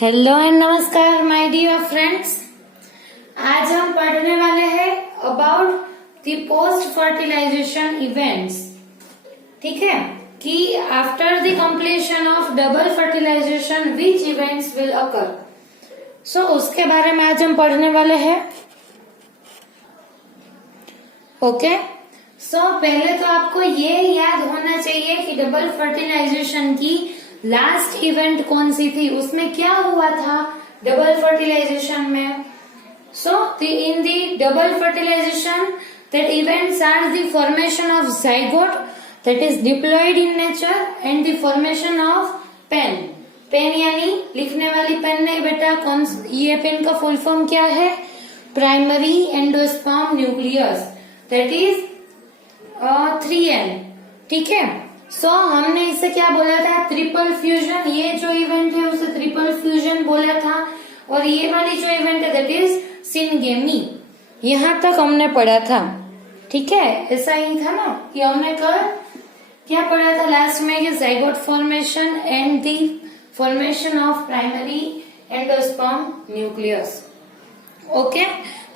Hello and नमस्कार my dear friends. आज हम पढ़ने वाले हैं about the post fertilization events. ठीक है कि after the completion of double fertilization which events will occur. So उसके बारे में आज हम पढ़ने वाले हैं। ओके सो पहले तो आपको ये याद होना चाहिए कि डबल फर्टिलाइजेशन की लास्ट इवेंट कौन सी थी, उसमें क्या हुआ था डबल फर्टिलाइजेशन में। So in the double fertilization that events are the formation of zygote that is diploid in nature and the formation of pen. Pen यानी लिखने वाली पेन नहीं बेटा, कौन ये पेन का फुल फॉर्म क्या है? Primary endosperm nucleus that is 3N। ठीक है सो हमने इसे क्या बोला था? Triple fusion. ये जो इवेंट है उसे ट्रिपल फ्यूजन बोला था और ये वाली जो इवेंट है दैट इज सिनगेमी। यहां तक हमने पढ़ा था। ठीक है ऐसा ही था ना कि हमने कल क्या पढ़ा था लास्ट में कि zygote formation and the formation of primary endosperm nucleus. Okay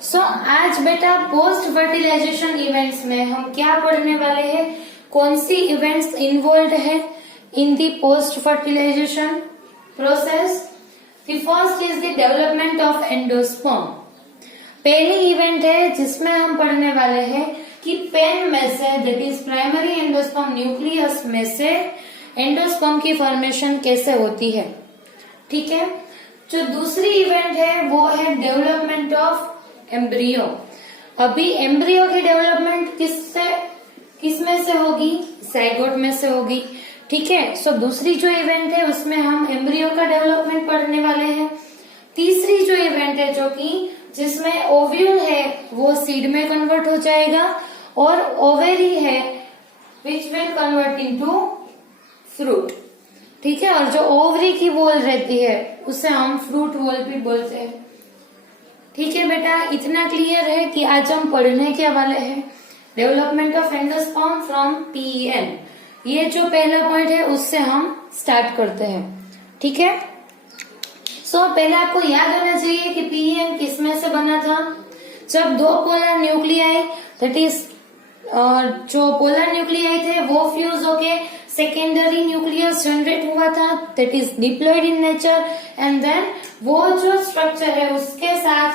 so आज बेटा पोस्ट फर्टिलाइजेशन इवेंट्स में हम क्या पढ़ने वाले हैं, कौन सी इवेंट्स इन्वॉल्व है in the post fertilization process. The first is the development of endosperm. पहली इवेंट है जिसमें हम पढ़ने वाले हैं कि पेन में say that is primary endosperm nucleus में से एंडोस्पर्म की फॉर्मेशन कैसे होती है। ठीक है जो दूसरी इवेंट है वो है डेवलपमेंट ऑफ एम्ब्रियो। अभी एम्ब्रियो की डेवलपमेंट किसमें से होगी? जाइगोट में से होगी। ठीक है सो दूसरी जो इवेंट है उसमें हम एम्ब्रियो का डेवलपमेंट पढ़ने वाले हैं। तीसरी जो इवेंट है जो कि जिसमें ओव्यूल है वो सीड में कन्वर्ट हो जाएगा और ओवेरी है which will convert into fruit. ठीक है और जो ओवरी की वॉल रहती है उसे हम फ्रूट वॉल भी बोलते हैं। ठीक है बेटा इतना क्लियर है कि आज हम पढ़ने के वाले हैं development of endosperm from PEN। ये जो पहला पॉइंट है उससे हम स्टार्ट करते हैं। ठीक है सो पहले आपको याद होना चाहिए कि PEN किसमें से बना था। जब दो पोलर न्यूक्लियाई दैट इज जो पोलर न्यूक्लियाई थे वो फ्यूज होके सेकेंडरी न्यूक्लियस जनरेट हुआ था that is diploid in nature and then वो जो स्ट्रक्चर है उसके साथ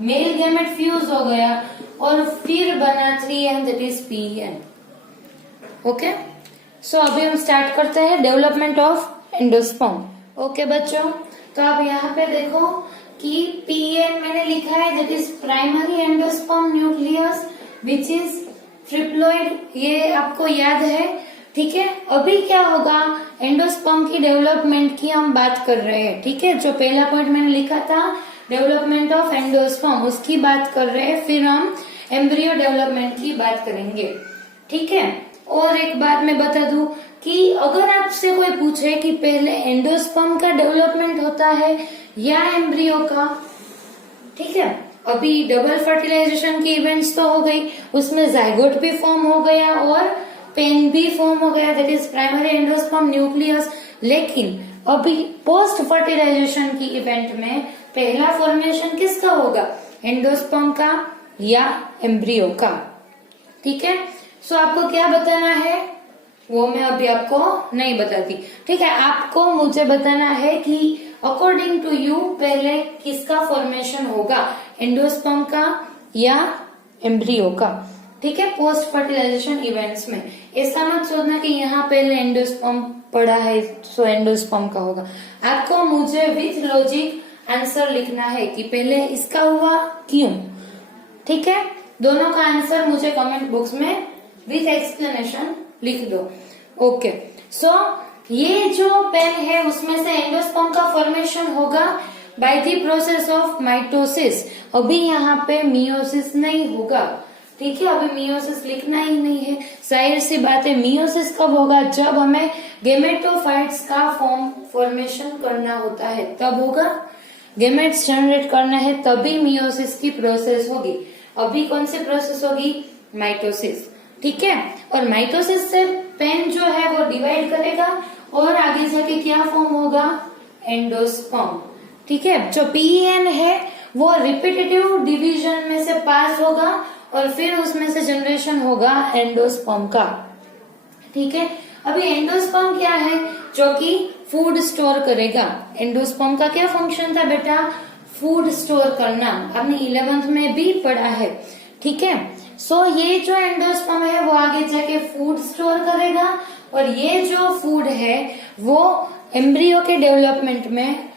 मेल गैमेट फ्यूज हो गया और फिर बना 3N that is PEN। Okay so अभी हम स्टार्ट करते हैं डेवलपमेंट ऑफ एंडोस्पर्म। ओके बच्चों तो आप यहाँ पे देखो कि PEN मैंने लिखा है that is primary endosperm nucleus which is triploid, ये आपको याद है। ठीक है अभी क्या होगा एंडोस्पर्म की डेवलपमेंट की हम बात कर रहे हैं। ठीक है जो पहला पॉइंट मैंने लिखा था डेवलपमेंट ऑफ एंडोस्पर्म उसकी बात कर रहे हैं, फिर हम एम्ब्रियो डेवलपमेंट की बात करेंगे। ठीक है और एक बात मैं बता दूं कि अगर आपसे कोई पूछे कि पहले एंडोस्पर्म का डेवलपमेंट होता है या एम्ब्रियो का, ठीक है अभी डबल फर्टिलाइजेशन की इवेंट्स तो हो गई, उसमें जाइगोट भी फॉर्म हो गया और पेन भी फॉर्म हो गया that is primary endosperm nucleus. लेकिन अभी पोस्ट फर्टिलाइजेशन की इवेंट में पहला फॉर्मेशन किसका होगा? एंडोस्पर्म का या एम्ब्रियो का। ठीक है सो आपको क्या बताना है वो मैं अभी आपको नहीं बताती। ठीक है आपको मुझे बताना है कि अकॉर्डिंग टू यू पहले किसका फॉर्मेशन होगा, एंडोस्पर्म का या एम्ब्रियो का। ठीक है पोस्ट फर्टिलाइजेशन इवेंट्स में ऐसा मत सोचना कि यहाँ पहले एंडोस्पर्म पड़ा है सो एंडोस्पर्म का होगा। आपको मुझे विथ लॉजिक आंसर लिखना है कि पहले इसका हुआ क्यों। ठीक है दोनों का आंसर मुझे कमेंट बॉक्स में विथ एक्सप्लेनेशन लिख दो। ओके सो ये जो पेन है उसमें से एंडोस्पर्म का फॉर्मेशन होगा by the process of mitosis. अभी यहाँ पे मियोसिस नहीं होगा। ठीक है अभी मियोसिस लिखना ही नहीं है। जाहिर सी बात है मियोसिस कब होगा? जब हमें गेमेटोफाइट्स का फॉर्मेशन करना होता है तब होगा। गेमेट्स जनरेट करना है तभी मियोसिस की प्रोसेस होगी। अभी कौन सी प्रोसेस होगी? माइटोसिस। ठीक है और माइटोसिस से पेन जो है वो डिवाइड करेगा और आगे जाके क्या फॉर्म होगा? एंडोस्पर्म। ठीक है, जो पीईएन है वो रिपीटेटिव डिवीजन में से पास होगा और फिर उसमें से जनरेशन होगा एंडोस्पर्म का। ठीक है, अभी एंडोस्पर्म क्या है? जो कि फूड स्टोर करेगा। एंडोस्पर्म का क्या फंक्शन था बेटा? फूड स्टोर करना। आपने 11th में भी पढ़ा है। ठीक है, सो ये जो एंडोस्पर्म है वो आगे जाके फूड स्टोर करेगा और ये जो फूड है वो एम्ब्रियो के डेवलपमेंट में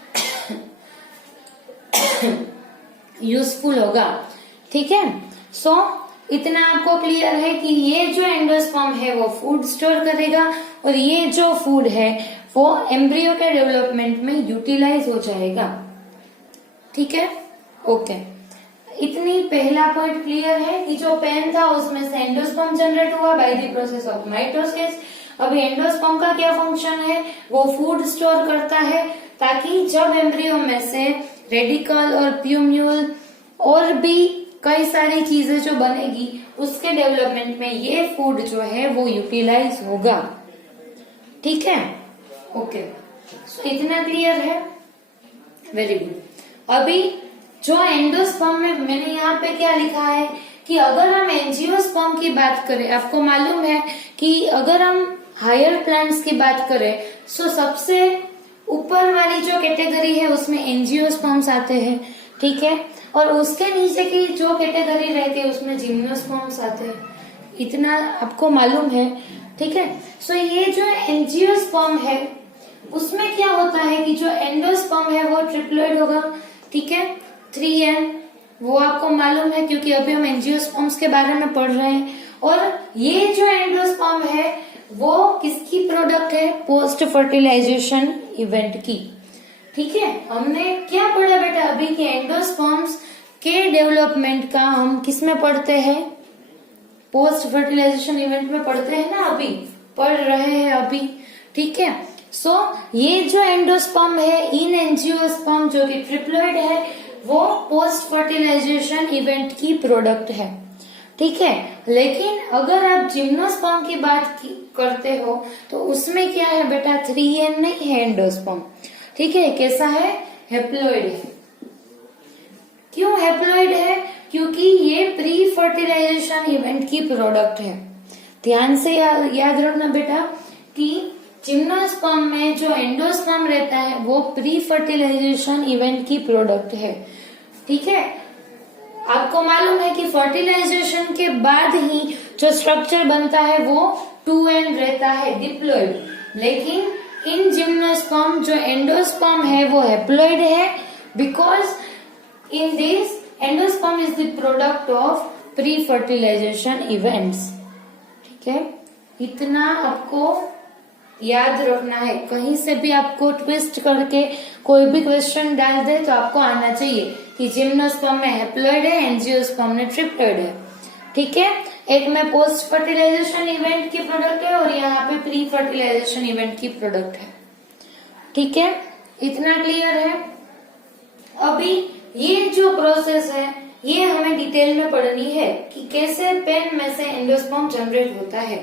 यूजफुल होगा। ठीक है, सो इतना आपको क्लियर है कि ये जो एंडोस्पर्म है वो फूड स्टोर करेगा और ये जो फूड है वो एम्ब्रियो के डेवलपमेंट में यूटिलाइज हो जाएगा। ठीक है, ओके। इतनी पहला पॉइंट क्लियर है कि जो पेन था उसमें से एंडोस्पर्म जनरेट हुआ by the process of mitosis. अभी एंडोस्पर्म का क्या फंक्शन है? वो फूड स्टोर करता है ताकि जब एम्ब्रियो में से रेडिकल और प्यूम्यूल और भी कई सारी चीजें जो बनेगी उसके डेवलपमेंट में ये फूड जो है वो यूटिलाइज होगा। ठीक है, ओके। सो इतना क्लियर है, वेरी गुड। अभी जो एंडोस्पर्म में मैंने यहाँ पे क्या लिखा है कि अगर हम एंजियोस्पर्म की बात करें, आपको मालूम है कि अगर हम हायर प्लांट्स की बात करें तो सबसे ऊपर वाली जो कैटेगरी है उसमें एंजियोस्पर्म्स आते हैं। ठीक है, और उसके नीचे की जो कैटेगरी रहती है उसमें जिम्नोस्पर्म्स आते हैं। इतना आपको मालूम है। ठीक है, सो ये जो एंजियोस्पर्म है उसमें क्या होता है कि जो एंडोस्पर्म है वो ट्रिप्लॉइड होगा। ठीक है, 3n वो आपको मालूम है क्योंकि अभी हम एंजियोस्पर्म्स के बारे में पढ़ रहे हैं। और ये जो एंडोस्पर्म है वो किसकी प्रोडक्ट है? पोस्ट फर्टिलाइजेशन इवेंट की। ठीक है, हमने क्या पढ़ा बेटा अभी कि एंडोस्पर्म्स के डेवलपमेंट का हम किस में पढ़ते हैं? पोस्ट फर्टिलाइजेशन इवेंट में पढ़ते हैं ना, अभी पढ़ रहे हैं अभी। ठीक है, सो ये जो एंडोस्पर्म है इन एंजियोस्पर्म जो कि ट्रिप्लॉइड है वो पोस्ट फर्टिलाइजेशन इवेंट की प्रोडक्ट है। ठीक है, लेकिन अगर आप जिम्नोस्पर्म की बात करते हो तो उसमें क्या है बेटा? 3n नहीं है एंडोस्पर्म। ठीक है, कैसा है? हेप्लॉइड है। क्यों हेप्लॉइड है? क्योंकि ये प्री फर्टिलाइजेशन इवेंट की प्रोडक्ट है। ध्यान से याद रखना बेटा कि जिम्नोस्पर्म में जो एंडोस्पर्म रहता है वो प्री फर्टिलाइजेशन इवेंट की प्रोडक्ट है। ठीक है, आपको मालूम है कि फर्टिलाइजेशन के बाद ही जो स्ट्रक्चर बनता है वो 2n रहता है, डिप्लॉइड। लेकिन इन जिम्नोस्पर्म जो एंडोस्पर्म है वो हेप्लॉइड है because in this endosperm is the product of pre fertilization events. ठीक है, इतना आपको याद रखना है। कहीं से भी आपको ट्विस्ट करके कोई भी क्वेश्चन डाल दे तो आपको आना चाहिए कि जिम्नोस्पर्म में हेप्लॉइड है, एंजियोस्पर्म में ट्रिप्लॉइड है। ठीक है, एक में पोस्ट फर्टिलाइजेशन इवेंट की प्रोडक्ट है और यहाँ पे प्री फर्टिलाइजेशन इवेंट की प्रोडक्ट है। ठीक है, इतना क्लियर है। अभी ये जो प्रोसेस है ये हमें डिटेल में पढ़नी है कि कैसे पेन में से एंडोस्पर्म जनरेट होता है।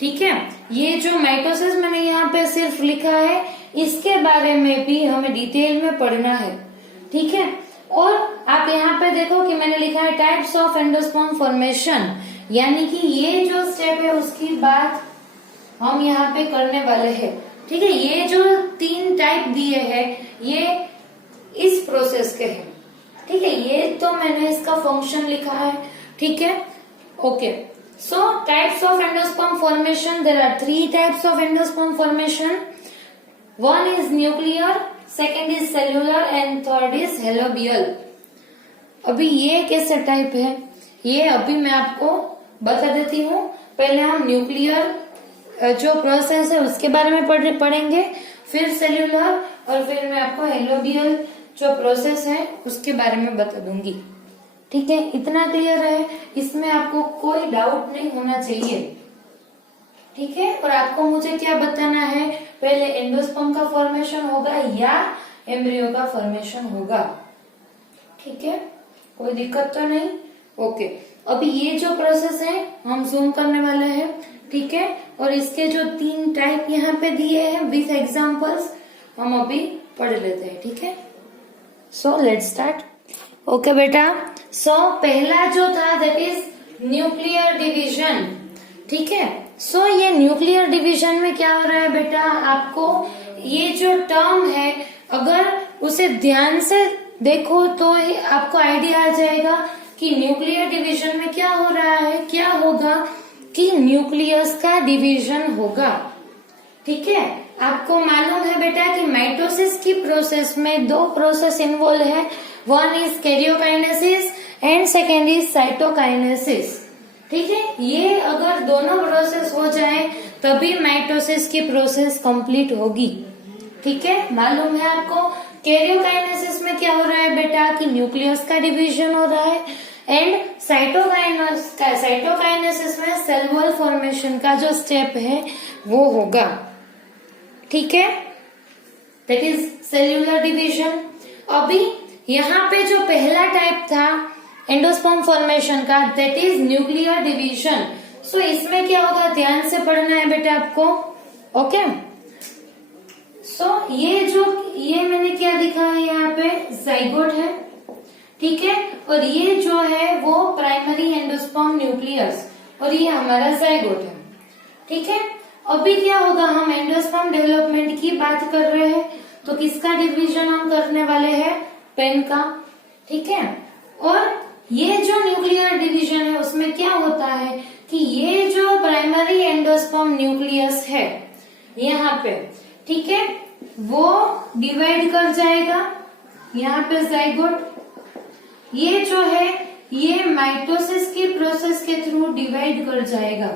ठीक है, ये जो माइटोसिस मैंने यहाँ पे सिर्फ लिखा है इसके बारे में भी हमें डिटेल में पढ़ना है। ठीक है, और आप यहाँ पे देखो कि मैंने लिखा है टाइप्स ऑफ एंडोस्पर्म फॉर्मेशन, यानी कि ये जो स्टेप है उसकी बात हम यहाँ पे करने वाले हैं। ठीक है, ये जो 3 टाइप दिए हैं ये इस प्रोसेस के हैं। ठीक है, ये तो मैंने इसका फंक्शन लिखा है। ठीक है, okay. So types of endosperm formation, there are 3 types of endosperm formation. One is nuclear, second is cellular and third is halobial. अभी ये कैसे टाइप है ये अभी मैं आपको बता देती हूँ। पहले हम न्यूक्लियर जो प्रोसेस है उसके बारे में पढ़ेंगे, फिर सेल्यूलर और फिर मैं आपको हेलोबियल जो प्रोसेस है उसके बारे में बता दूंगी। ठीक है, इतना क्लियर है, इसमें आपको कोई डाउट नहीं होना चाहिए। ठीक है, और आपको मुझे क्या बताना है? पहले एंडोस्पर्म का फॉर्मेशन होगा या एम्ब्रियो का फॉर्मेशन होगा। ठीक है, कोई दिक्कत तो नहीं? ओके, अभी ये जो प्रोसेस है हम जूम करने वाले हैं। ठीक है, और इसके जो 3 टाइप यहाँ पे दिए हैं विथ एग्जाम्पल्स हम अभी पढ़ लेते हैं, ठीक है। So let's start. ओके बेटा, सो पहला जो था दैट इज न्यूक्लियर डिवीजन, ठीक है। सो ये न्यूक्लियर डिवीजन में क्या हो रहा है बेटा, आपको ये जो टर्म है अगर उसे ध्यान से देखो तो ही आपको आइडिया आ जाएगा कि न्यूक्लियर डिवीजन में क्या हो रहा है। क्या होगा कि न्यूक्लियस का डिवीजन होगा, ठीक है। आपको मालूम है बेटा कि माइटोसिस की प्रोसेस में दो प्रोसेस इन्वॉल्व है, one is karyokinesis and second is cytokinesis, ठीक है। ये अगर दोनों प्रोसेस हो जाए तभी माइटोसिस की प्रोसेस कंप्लीट होगी, ठीक है। मालूम है आपको कैरियोकाइनेसिस में क्या हो रहा है बेटा कि न्यूक्लियस का डिवीजन हो रहा है एंड साइटोकाइनेसिस में सेल वॉल फॉर्मेशन का जो स्टेप है वो होगा, ठीक है। That is cellular division. अभी यहाँ पे जो पहला टाइप था एंडोस्पर्म फॉर्मेशन का दैट इज न्यूक्लियर डिवीजन। सो इसमें क्या होगा, ध्यान से पढ़ना है बेटा आपको, ओके। सो ये मैंने क्या लिखा है यहाँ पे, जाइगोट है, ठीक है। और ये जो है वो प्राइमरी एंडोस्पर्म न्यूक्लियस और ये हमारा जाइगोट है, ठीक है। अभी क्या होगा, हम एंडोस्पर्म डेवलपमेंट की बात कर रहे हैं तो किसका डिवीजन हम करने वाले हैं, पेन का, ठीक है। और ये जो न्यूक्लियर डिवीजन है उसमें क्या होता है कि ये जो प्राइमरी एंडोस्पर्म न्यूक्लियस है यहाँ पे, ठीक है, वो डिवाइड कर जाएगा यहाँ पे जाइगोट। ये जो है ये माइटोसिस की प्रोसेस के थ्रू डिवाइड कर जाएगा,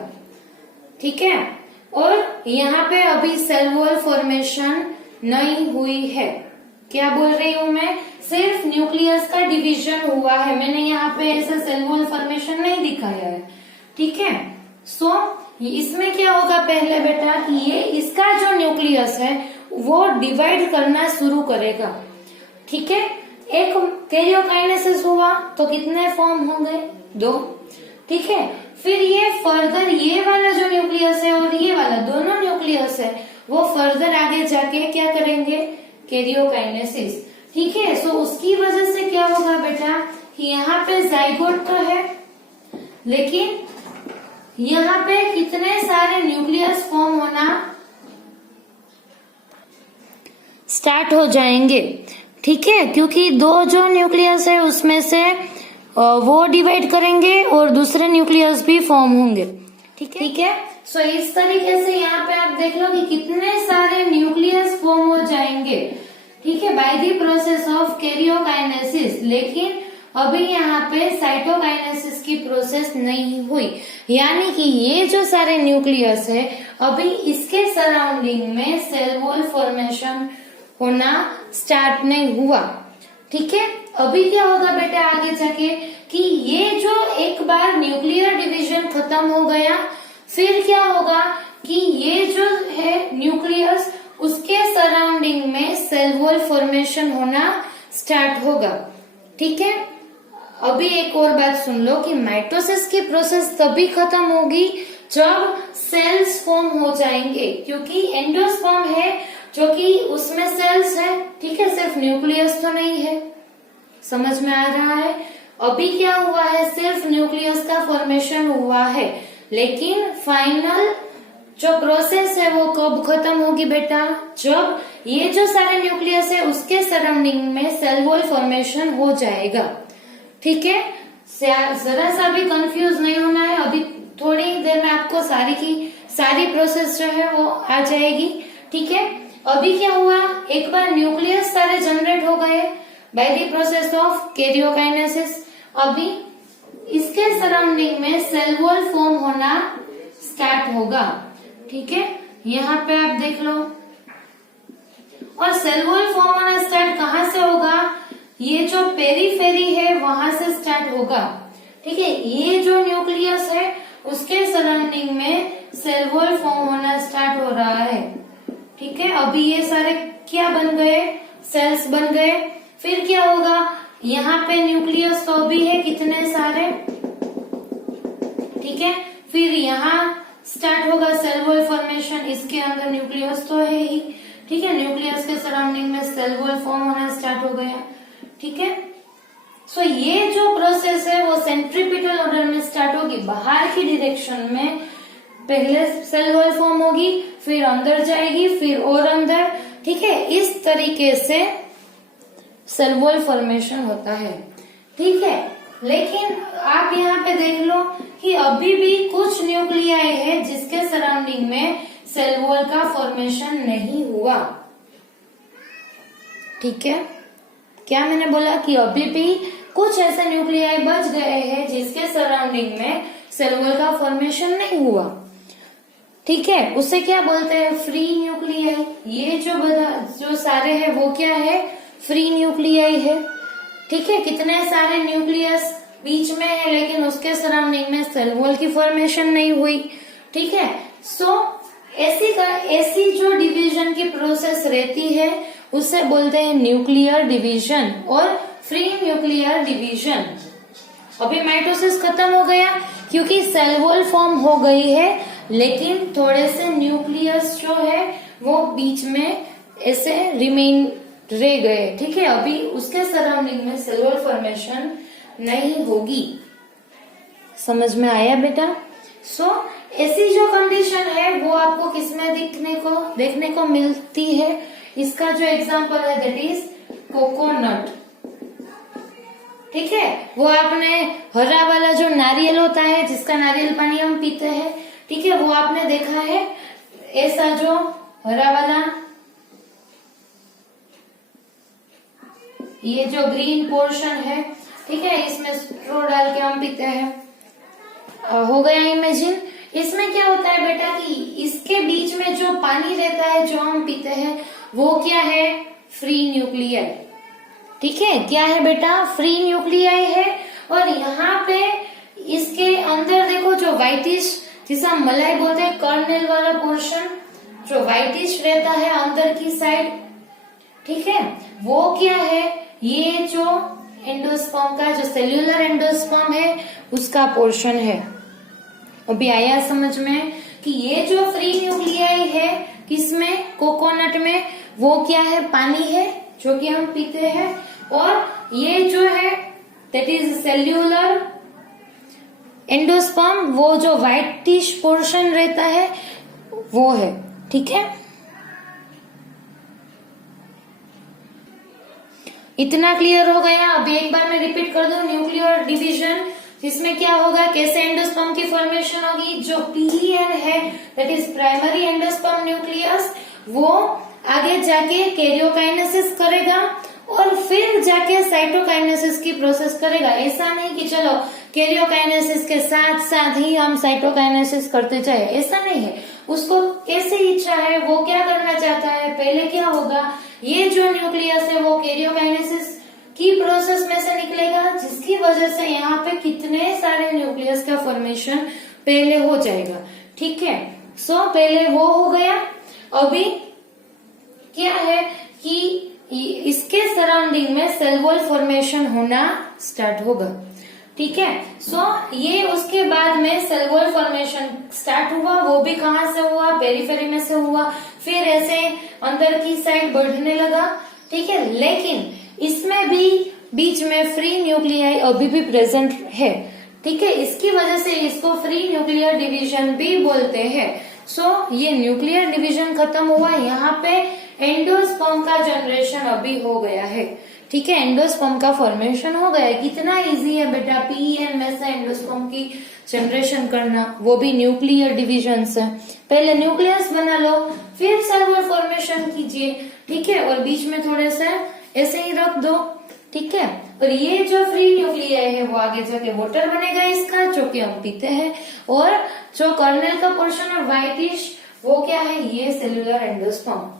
ठीक है। और यहाँ पे अभी सेल वॉल फॉर्मेशन नहीं हुई है। क्या बोल रही हूँ मैं, सिर्फ न्यूक्लियस का डिवीजन हुआ है, मैंने यहाँ पे ऐसा सेल वॉल फॉर्मेशन नहीं दिखाया है, ठीक है। सो इसमें क्या होगा पहले बेटा कि ये इसका जो न्यूक्लियस है वो डिवाइड करना शुरू करेगा, ठीक है। एक कैरियोकाइनेसिस हुआ तो कितने फॉर्म होंगे, 2, ठीक है। फिर ये फर्दर ये वाला जो न्यूक्लियस है और ये वाला दोनों न्यूक्लियस है वो फर्दर आगे जाके क्या करेंगे, कैरियोकाइनेसिस, ठीक है। सो उसकी वजह से क्या होगा बेटा कि यहाँ पे जाइगोट तो है लेकिन यहाँ पे कितने सारे न्यूक्लियस फॉर्म होना स्टार्ट हो जाएंगे, ठीक है। क्योंकि दो जो न्यूक्लियस है उसमें से वो डिवाइड करेंगे और दूसरे न्यूक्लियस भी फॉर्म होंगे, ठीक है। सो इस तरीके से यहाँ पे आप देख लो कि कितने सारे न्यूक्लियस फॉर्म हो जाएंगे, ठीक है, by the process of karyokinesis. लेकिन अभी यहाँ पे साइटोकाइनेसिस की प्रोसेस नहीं हुई, यानी कि ये जो सारे न्यूक्लियस है अभी इसके सराउंडिंग में सेल वॉल फॉर्मेशन होना स्टार्ट नहीं हुआ, ठीक है। अभी क्या होगा बेटा आगे जाके कि ये जो एक बार न्यूक्लियर डिवीजन खत्म हो गया फिर क्या होगा कि ये जो है न्यूक्लियस उसके सराउंडिंग में सेल वॉल फॉर्मेशन होना स्टार्ट होगा, ठीक है। अभी एक और बात सुन लो कि माइटोसिस की प्रोसेस तभी खत्म होगी जब सेल्स फॉर्म हो जाएंगे, क्योंकि एंडोस्पर्म है जो कि उसमें सेल्स है, ठीक है, सिर्फ न्यूक्लियस तो नहीं है। समझ में आ रहा है। अभी क्या हुआ है, सिर्फ न्यूक्लियस का फॉर्मेशन हुआ है, लेकिन फाइनल जो प्रोसेस है वो कब खत्म होगी बेटा, जब ये जो सारे न्यूक्लियस है उसके सराउंडिंग में सेल वॉल फॉर्मेशन हो जाएगा, ठीक है। जरा सा भी कंफ्यूज नहीं होना है, अभी थोड़ी देर में आपको सारी की सारी प्रोसेस जो है वो आ जाएगी, ठीक है। अभी क्या हुआ, एक बार न्यूक्लियस सारे जनरेट हो गए by the process of karyokinesis. अभी इसके सराउंडिंग में सेल वॉल फॉर्म होना स्टार्ट होगा, ठीक है। यहाँ पे आप देख लो, और सेल वॉल फॉर्म होना स्टार्ट कहाँ से होगा, ये जो पेरीफेरी है वहां से स्टार्ट होगा, ठीक है। ये जो न्यूक्लियस है उसके सराउंडिंग में सेल वॉल फॉर्म होना स्टार्ट हो रहा है, ठीक है। अभी ये सारे क्या बन गए, सेल्स बन गए। फिर क्या होगा, यहाँ पे न्यूक्लियस तो भी है कितने सारे, ठीक है। फिर यहाँ स्टार्ट होगा सेल वॉल फॉर्मेशन, इसके अंदर न्यूक्लियस तो है ही, ठीक है, न्यूक्लियस के सराउंडिंग में सेल वॉल फॉर्म होना स्टार्ट हो गया। ठीक है, सो ये जो प्रोसेस है वो सेंट्रीपिटल ऑर्डर में स्टार्ट होगी, बाहर की डायरेक्शन में पहले सेल वॉल फॉर्म होगी, फिर अंदर जाएगी, फिर और अंदर। ठीक है, इस तरीके से सेल वॉल फॉर्मेशन होता है। ठीक है, लेकिन आप यहाँ पे देख लो कि अभी भी कुछ न्यूक्लियाई है जिसके सराउंडिंग में सेल वॉल का फॉर्मेशन नहीं हुआ। ठीक है, क्या मैंने बोला कि अभी भी कुछ ऐसे न्यूक्लियाई बच गए हैं जिसके सराउंडिंग में सेल वॉल का फॉर्मेशन नहीं हुआ। ठीक है, उसे क्या बोलते हैं, फ्री न्यूक्लियाई। ये जो सारे हैं वो क्या है, फ्री न्यूक्लियाई है। ठीक है, कितने सारे न्यूक्लियस बीच में है लेकिन उसके सराउंडिंग में सेल वॉल की फॉर्मेशन नहीं हुई। ठीक है, सो ऐसी जो डिवीजन की प्रोसेस रहती है उसे बोलते हैं न्यूक्लियर डिवीजन और फ्री न्यूक्लियर डिवीजन। अभी माइटोसिस खत्म हो गया क्योंकि सेल वॉल फॉर्म हो गई है, लेकिन थोड़े से न्यूक्लियस जो है वो बीच में ऐसे रिमेन रह गए। ठीक है, अभी उसके सराउंडिंग में सेल वॉल फॉर्मेशन नहीं होगी। समझ में आया बेटा? सो ऐसी जो कंडीशन है वो आपको किसमें देखने को मिलती है, इसका जो एग्जांपल है दैट इज कोकोनट। ठीक है, वो आपने हरा वाला जो नारियल होता है जिसका नारियल पानी हम पीते हैं, ठीक है, वो आपने देखा है, ऐसा जो हरा वाला ये जो ग्रीन पोर्शन है, ठीक है, इसमें स्ट्रॉ डाल के हम पीते हैं। हो गया इमेजिन। इसमें क्या होता है बेटा कि इसके बीच में जो पानी रहता है जो हम पीते हैं वो क्या है, फ्री न्यूक्लियाई। ठीक है, क्या है बेटा, फ्री न्यूक्लियाई है। और यहाँ पे इसके अंदर देखो जो व्हाइटिश, जिसे हम मलाई बोलते हैं, कर्नेल वाला पोर्शन जो व्हाइटिश रहता है अंदर की साइड, ठीक है, वो क्या है, ये जो एंडोस्पर्म का जो सेल्यूलर एंडोस्पर्म है उसका पोर्शन है। अभी आया समझ में कि ये जो फ्री न्यूक्लियाई है किसमें, कोकोनट में, वो क्या है, पानी है जो कि हम पीते हैं, और ये जो है दैट इज सेल्यूलर एंडोस्पर्म, वो जो व्हाइटिश पोर्शन रहता है वो है। ठीक है, इतना क्लियर हो गया। अभी एक बार मैं रिपीट कर दूं, न्यूक्लियर डिवीजन, जिसमें क्या होगा, कैसे एंडोस्पर्म की फॉर्मेशन होगी, जो पीईएन है that is primary endosperm nucleus, वो आगे जाके कैरियोकाइनेसिस करेगा और फिर जाके साइटोकाइनेसिस की प्रोसेस करेगा। ऐसा नहीं कि चलो कैरियोकाइनेसिस के साथ साथ ही हम साइटोकाइनेसिस करते जाए, ऐसा नहीं है। उसको कैसे इच्छा है, वो क्या करना चाहता है, पहले क्या होगा, ये जो न्यूक्लियस है वो कैरियोकाइनेसिस की प्रोसेस में से निकलेगा, जिसकी वजह से यहाँ पे कितने सारे न्यूक्लियस का फॉर्मेशन पहले हो जाएगा। ठीक है, सो पहले वो हो गया। अभी क्या है कि इसके सराउंडिंग में सेल वॉल फॉर्मेशन होना स्टार्ट होगा। ठीक है, सो ये उसके बाद में सेल वॉल फॉर्मेशन स्टार्ट हुआ, वो भी कहाँ से हुआ, पेरिफेरी में से हुआ, फिर ऐसे अंदर की साइड बढ़ने लगा। ठीक है, लेकिन इसमें भी बीच में फ्री न्यूक्लियाई अभी भी प्रेजेंट है। ठीक है, इसकी वजह से इसको फ्री न्यूक्लियर डिवीजन भी बोलते हैं। सो ये न्यूक्लियर डिवीजन खत्म हुआ, यहाँ पे एंडोस्पर्म का जनरेशन अभी हो गया है। ठीक है, एंडोस्पर्म का फॉर्मेशन हो गया है। कितना इजी है बेटा पीईएन में से एंडोस्पर्म की जनरेशन करना, वो भी न्यूक्लियर डिवीजन से। पहले न्यूक्लियस बना लो, फिर सेल वॉल फॉर्मेशन कीजिए। ठीक है, और बीच में थोड़े से ऐसे ही रख दो। ठीक है, और ये जो फ्री न्यूक्लियाई है वो आगे जाके वाटर बनेगा इसका, जो कि हम पीते हैं, और जो कर्नेल का पोर्शन है व्हाइटिश, वो क्या है, ये सेल्यूलर एंडोस्पर्म।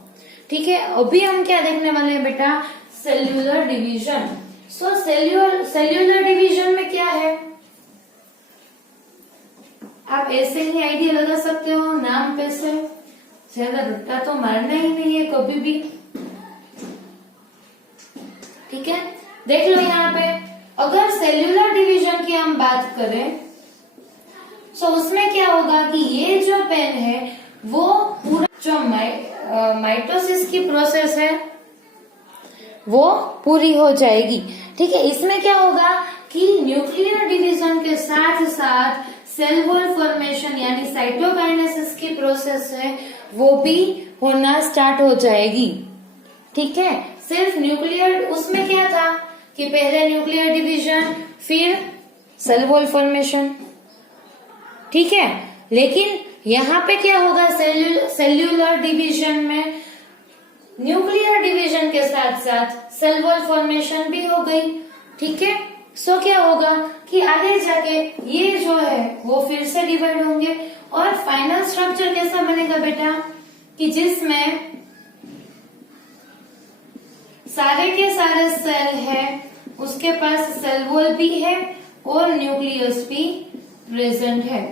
ठीक है, अभी हम क्या देखने वाले हैं बेटा, सेल्यूलर डिवीजन। सो सेल्यूलर डिवीजन में क्या है, आप ऐसे ही आइडिया लगा सकते हो नाम पे से, ज्यादा रट्टा तो मारना ही नहीं है कभी भी। ठीक है, देख लो यहाँ पे, अगर सेल्यूलर डिवीजन की हम बात करें तो उसमें क्या होगा कि ये जो पेन है वो पूरा जो माइटोसिस की प्रोसेस है वो पूरी हो जाएगी। ठीक है, इसमें क्या होगा कि न्यूक्लियर डिवीजन के साथ साथ सेल वॉल फॉर्मेशन यानी साइटोकाइनेसिस की प्रोसेस है वो भी होना स्टार्ट हो जाएगी। ठीक है, सिर्फ न्यूक्लियर, उसमें क्या था कि पहले न्यूक्लियर डिवीजन फिर सेल वॉल फॉर्मेशन। ठीक है, लेकिन यहाँ पे क्या होगा, सेल्यूलर डिवीजन में न्यूक्लियर डिवीजन के साथ साथ सेल वॉल फॉर्मेशन भी हो गई। ठीक है, सो क्या होगा कि आगे जाके ये जो है वो फिर से डिवाइड होंगे और फाइनल स्ट्रक्चर कैसा बनेगा बेटा कि जिसमें सारे के सारे सेल है, उसके पास सेल वॉल भी है और न्यूक्लियस भी प्रेजेंट है।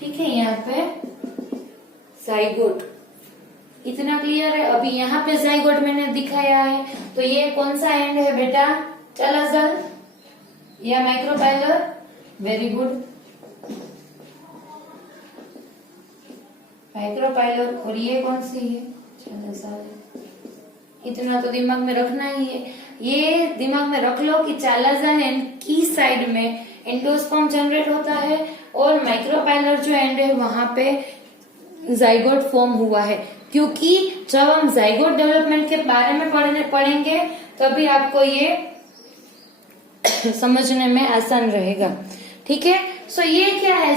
ठीक है, यहाँ पे जाइगोट, इतना क्लियर है। अभी यहाँ पे जाइगोट मैंने दिखाया है, तो ये कौन सा एंड है बेटा, चालाज़ल या माइक्रोपाइलर? Very good, micropylar. और ये कौन सी है, चालाज़ल। इतना तो दिमाग में रखना ही है, ये दिमाग में रख लो कि चालाज़ल एंड की साइड में एंडोस्पर्म जनरेट होता है और माइक्रोपाइलर जो एंड है वहां पे जाइगोट फॉर्म हुआ है। क्योंकि जब हम जाइगोट डेवलपमेंट के बारे में पढ़ेंगे तभी आपको ये समझने में आसान रहेगा। ठीक है, सो ये क्या है,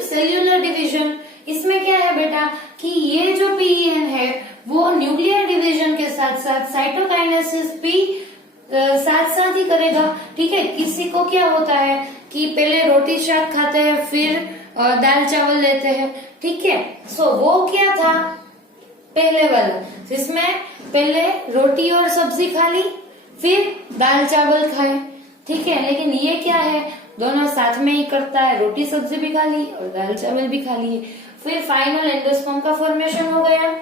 सेल्यूलर डिवीजन। इसमें क्या है बेटा कि ये जो पीईएन है वो न्यूक्लियर डिवीजन के साथ साथ साइटोकाइनेसिस भी साथ साथ ही करेगा। ठीक है, किसी को क्या होता है कि पहले रोटी शाक खाते हैं फिर दाल चावल लेते हैं। ठीक है, सो वो क्या था पहले वाला, जिसमें पहले रोटी और सब्जी खा ली फिर दाल चावल खाए। ठीक है, लेकिन ये क्या है, दोनों साथ में ही करता है, रोटी सब्जी भी खा ली और दाल चावल भी खा लिए, फिर फाइनल एंडोस्पर्म का फॉर्मेशन हो गया।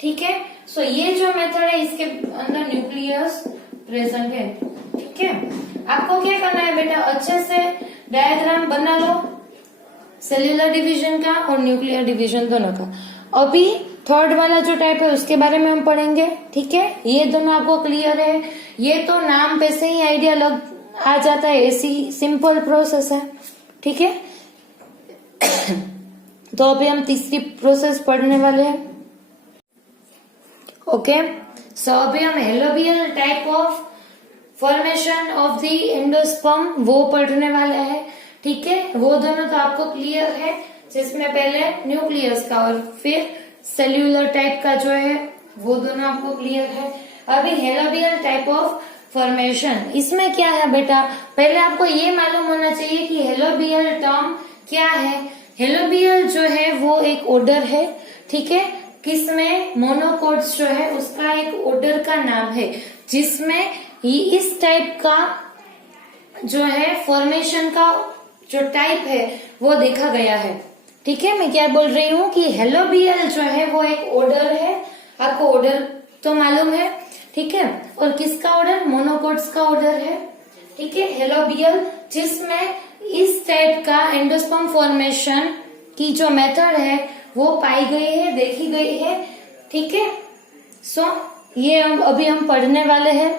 ठीक है, सो ये जो मेथड है इसके अंदर न्यूक्लियस प्रेजेंट है। ठीक है, आपको क्या करना है बेटा, अच्छे से डायग्राम बना लो सेल्यूलर डिवीजन का और न्यूक्लियर डिवीजन दोनों का। अभी थर्ड वाला जो टाइप है उसके बारे में हम पढ़ेंगे। ठीक है, ये दोनों आपको क्लियर है, ये तो नाम पे से ही आइडिया लग आ जाता है, ऐसी सिंपल प्रोसेस है। ठीक है, तो अभी हम तीसरी प्रोसेस पढ़ने वाले हैं। ओके, सो अभी हम helobial type of formation of the endosperm वो पढ़ने वाले हैं। ठीक है, वो दोनों तो आपको क्लियर है, जिसमें पहले न्यूक्लियस का और फिर सेल्यूलर टाइप का जो है वो दोनों आपको क्लियर है। अभी हेलोबियल टाइप ऑफ फॉर्मेशन, इसमें क्या है बेटा, पहले आपको ये मालूम होना चाहिए कि हेलोबियल टर्म क्या है। हेलोबियल जो है वो एक ऑर्डर है। ठीक है, किसमें, मोनोकोट्स जो है उसका एक ऑर्डर का नाम है, जिसमें इस टाइप का जो है फॉर्मेशन का जो टाइप है वो देखा गया है। ठीक है, मैं क्या बोल रही हूँ कि हेलोबियल जो है वो एक ऑर्डर है, आपको ऑर्डर तो मालूम है। ठीक है, और किसका ऑर्डर, मोनोकोट्स का ऑर्डर है। ठीक है, हेलोबियल, जिसमें इस टाइप का एंडोस्पर्म फॉर्मेशन की जो मेथड है वो पाई गई है, देखी गई है। ठीक है, सो ये अभी हम पढ़ने वाले हैं।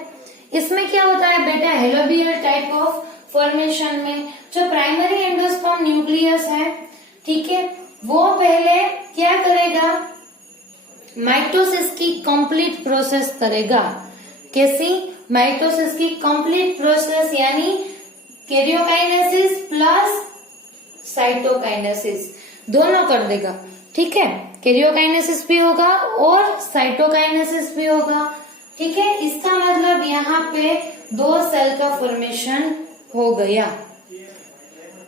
इसमें क्या होता है बेटा, हेलोबियल टाइप ऑफ फॉर्मेशन में जो प्राइमरी एंडोस्पर्म न्यूक्लियस है, ठीक है, वो पहले क्या करेगा, माइटोसिस की कंप्लीट प्रोसेस करेगा। कैसी, माइटोसिस की कंप्लीट प्रोसेस यानी कैरियोकाइनेसिस प्लस साइटोकाइनेसिस दोनों कर देगा। ठीक है, कैरियोकाइनेसिस भी होगा और साइटोकाइनेसिस भी होगा। ठीक है, इसका मतलब यहाँ पे दो सेल का फॉर्मेशन हो गया।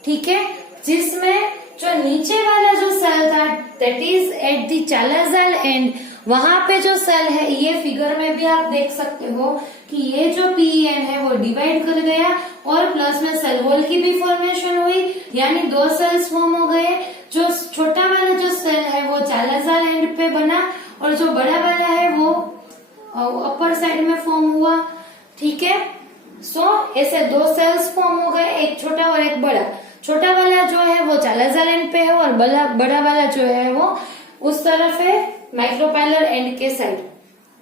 ठीक है, जिसमें जो नीचे वाला जो सेल था that is at the chalazal end, वहां पे जो सेल है, ये फिगर में भी आप देख सकते हो कि ये जो पीईएन है वो डिवाइड कर गया और प्लस में सेल वॉल की भी फॉर्मेशन हुई, यानी दो सेल्स फॉर्म हो गए। जो छोटा वाला जो सेल है वो चालाज़ल एंड पे बना और जो बड़ा वाला है वो अपर साइड में फॉर्म हुआ। ठीक है, सो ऐसे दो सेल्स फॉर्म हो गए, एक छोटा और एक बड़ा। छोटा वाला जो है वो चालाज़ल एंड पे है और बड़ा वाला जो है वो उस तरफ है माइक्रोपाइलर एंड के साइड।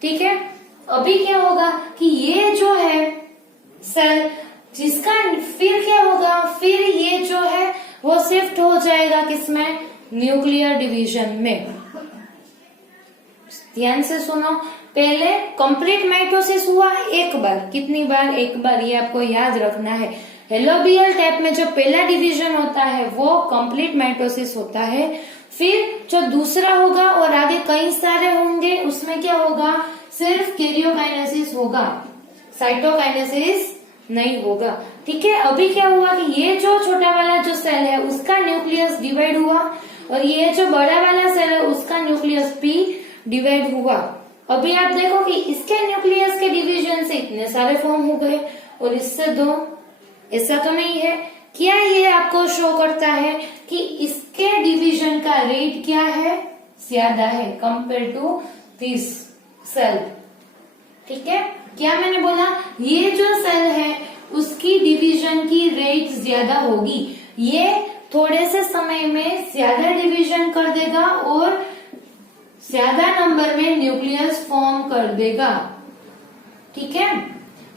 ठीक है, अभी क्या होगा कि ये जो है सेल, जिसका फिर क्या होगा, फिर ये जो है वो शिफ्ट हो जाएगा किसमें, न्यूक्लियर डिवीजन में। ध्यान से सुनो, पहले कंप्लीट माइटोसिस हुआ एक बार, कितनी बार, एक बार, ये आपको याद रखना है। हेलोबियल टाइप में जो पहला डिवीजन होता है वो कंप्लीट माइटोसिस होता है। फिर जो दूसरा होगा और आगे कई सारे होंगे, उसमें क्या होगा, सिर्फ कैरियोकाइनेसिस होगा, साइटोकाइनेसिस नहीं होगा। ठीक है, अभी क्या हुआ कि ये जो छोटा वाला जो सेल है उसका न्यूक्लियस डिवाइड हुआ और ये जो बड़ा वाला सेल है उसका न्यूक्लियस भी डिवाइड हुआ। अभी आप देखो कि इसके न्यूक्लियस के डिवीजन से इतने सारे फॉर्म हो गए और इससे दो, ऐसा तो नहीं है। क्या ये आपको शो करता है कि इसके डिवीजन का रेट क्या है, ज्यादा है कंपेयर टू दिस सेल। ठीक है, क्या मैंने बोला, ये जो सेल है उसकी डिवीजन की रेट ज्यादा होगी, ये थोड़े से समय में ज्यादा डिवीजन कर देगा और ज्यादा नंबर में न्यूक्लियस फॉर्म कर देगा। ठीक है,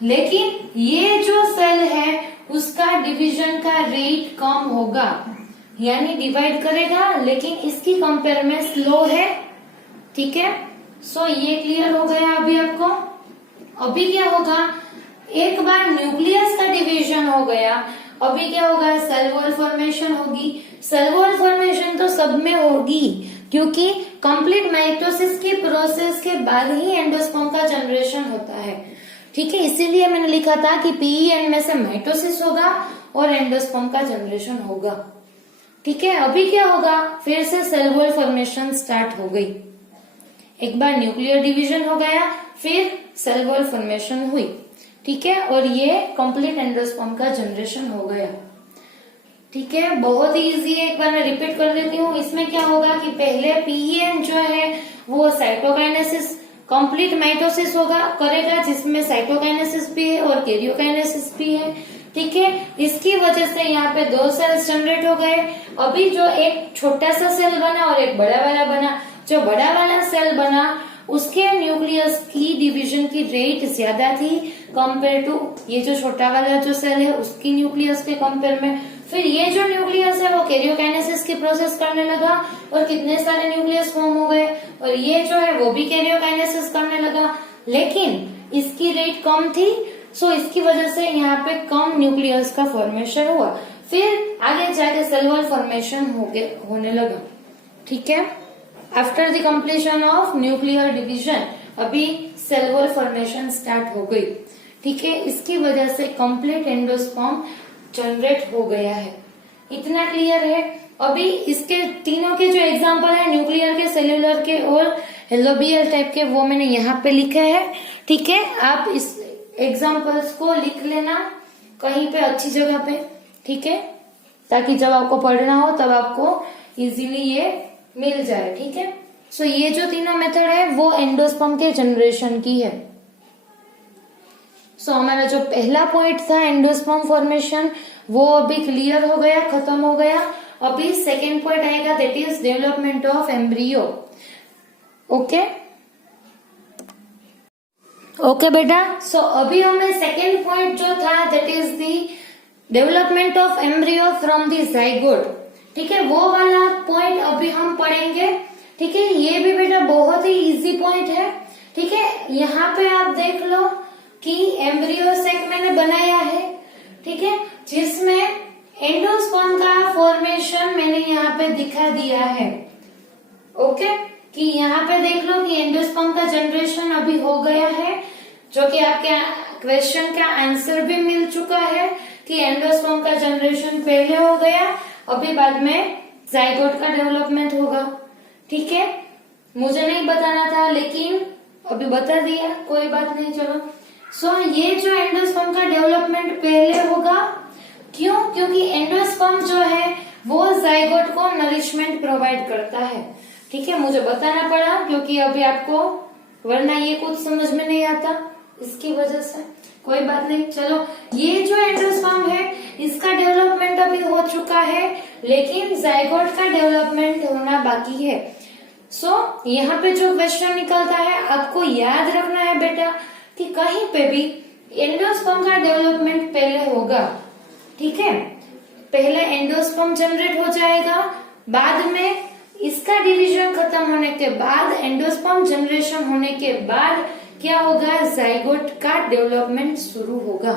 लेकिन ये जो सेल है उसका डिवीजन का रेट कम होगा, यानी डिवाइड करेगा लेकिन इसकी कंपेयर में स्लो है। ठीक है, सो ये क्लियर हो गया अभी आपको। अभी क्या होगा, एक बार न्यूक्लियस का डिवीजन हो गया, अभी क्या होगा, सेल वॉल फॉर्मेशन होगी। सेल वॉल फॉर्मेशन तो सब में होगी क्योंकि कंप्लीट माइटोसिस की प्रोसेस के बाद ही एंडोस्पर्म का जनरेशन होता है। ठीक है, इसीलिए मैंने लिखा था कि पीई में से माइटोसिस होगा और एंडोस्पर्म का जनरेशन होगा। ठीक है, अभी क्या होगा, फिर से सेल वॉल फॉर्मेशन स्टार्ट हो गई। एक बार न्यूक्लियर डिवीजन हो गया, फिर सेल वॉल फॉर्मेशन हुई। ठीक है, और ये कंप्लीट एंडोस्पर्म का जनरेशन हो गया। ठीक है, बहुत ही इजी है, एक बार मैं रिपीट कर देती हूँ। इसमें क्या होगा कि पहले पीईएन जो है वो साइटोकाइनेसिस, कंप्लीट माइटोसिस होगा, करेगा, जिसमें साइटोकाइनेसिस भी है और कैरियोकाइनेसिस भी है। ठीक है, इसकी वजह से यहाँ पे दो सेल्स जनरेट हो गए। अभी जो एक छोटा सा सेल बना और एक बड़ा वाला बना, जो बड़ा वाला सेल बना उसके न्यूक्लियस की डिवीजन की रेट ज्यादा थी कंपेयर टू ये जो छोटा वाला जो सेल है उसकी न्यूक्लियस के कंपेयर में। फिर ये जो न्यूक्लियस है वो कैरियोकाइनेसिस की प्रोसेस करने लगा और कितने सारे न्यूक्लियस फॉर्म हो गए, और ये जो है वो भी कैरियोकाइनेसिस करने लगा, लेकिन इसकी रेट कम थी, सो इसकी वजह से यहाँ पे कम न्यूक्लियस का फॉर्मेशन हुआ। फिर आगे जाके सेल वॉल फॉर्मेशन होने लगा। ठीक है, after the completion of nuclear division अभी सेल वॉल फॉर्मेशन स्टार्ट हो गई। ठीक है, इसकी वजह से कंप्लीट एंडोस्पर्म जनरेट हो गया है। इतना क्लियर है। अभी इसके तीनों के जो एग्जांपल है, न्यूक्लियर के, सेल्यूलर के और हेलोबियल टाइप के, वो मैंने यहाँ पे लिखे हैं। ठीक है, आप इस एग्जांपल्स को लिख लेना कहीं पे अच्छी जगह पे। ठीक है, ताकि जब आपको पढ़ना हो तब आपको इजीली ये मिल जाए। ठीक है, सो ये जो तीनों मेथड है वो एंडोस्पर्म के जनरेशन की है। सो हमारा जो पहला पॉइंट था एंडोस्पर्म फॉर्मेशन वो अभी क्लियर हो गया, खत्म हो गया। अभी सेकेंड पॉइंट आएगा, that is development of embryo. Okay okay बेटा, सो अभी हमें सेकेंड पॉइंट जो था that is the development of embryo from the zygote. ठीक है, वो वाला पॉइंट अभी हम पढ़ेंगे। ठीक है, ये भी बेटा बहुत ही इजी पॉइंट है। ठीक है, यहाँ पे आप देख लो कि एम्ब्रियो सेक मैंने बनाया है। ठीक है, जिसमें एंडोस्पर्म का फॉर्मेशन मैंने यहाँ पे दिखा दिया है। ओके, कि यहाँ पे देख लो कि एंडोस्पर्म का जनरेशन अभी हो गया है, जो कि आपके क्वेश्चन का आंसर भी मिल चुका है कि एंडोस्पर्म का जनरेशन पहले हो गया, अभी बाद में जाइगोट का डेवलपमेंट होगा। ठीक है, मुझे नहीं बताना था लेकिन अभी बता दिया, कोई बात नहीं। चलो, सो ये जो एंडोस्पर्म का डेवलपमेंट पहले होगा, क्यों? क्योंकि एंडोस्पर्म जो है वो जाइगोट को नरिशमेंट प्रोवाइड करता है। ठीक है, मुझे बताना पड़ा क्योंकि अभी आपको वरना ये कुछ समझ में नहीं आता, इसकी वजह से। कोई बात नहीं। चलो, ये जो एंडोस्पर्म है इसका डेवलपमेंट अभी हो चुका है, लेकिन जाइगोट का डेवलपमेंट होना बाकी है। यहाँ पे जो क्वेश्चन निकलता है आपको याद रखना है बेटा कि कहीं पे भी एंडोस्पर्म का डेवलपमेंट पहले होगा, ठीक है। पहले एंडोस्पर्म जनरेट हो जाएगा, बाद में इसका डिवीजन खत्म होने के बाद एंडोस्पर्म जनरेशन होने के बाद क्या होगा, जाइगोट का डेवलपमेंट शुरू होगा,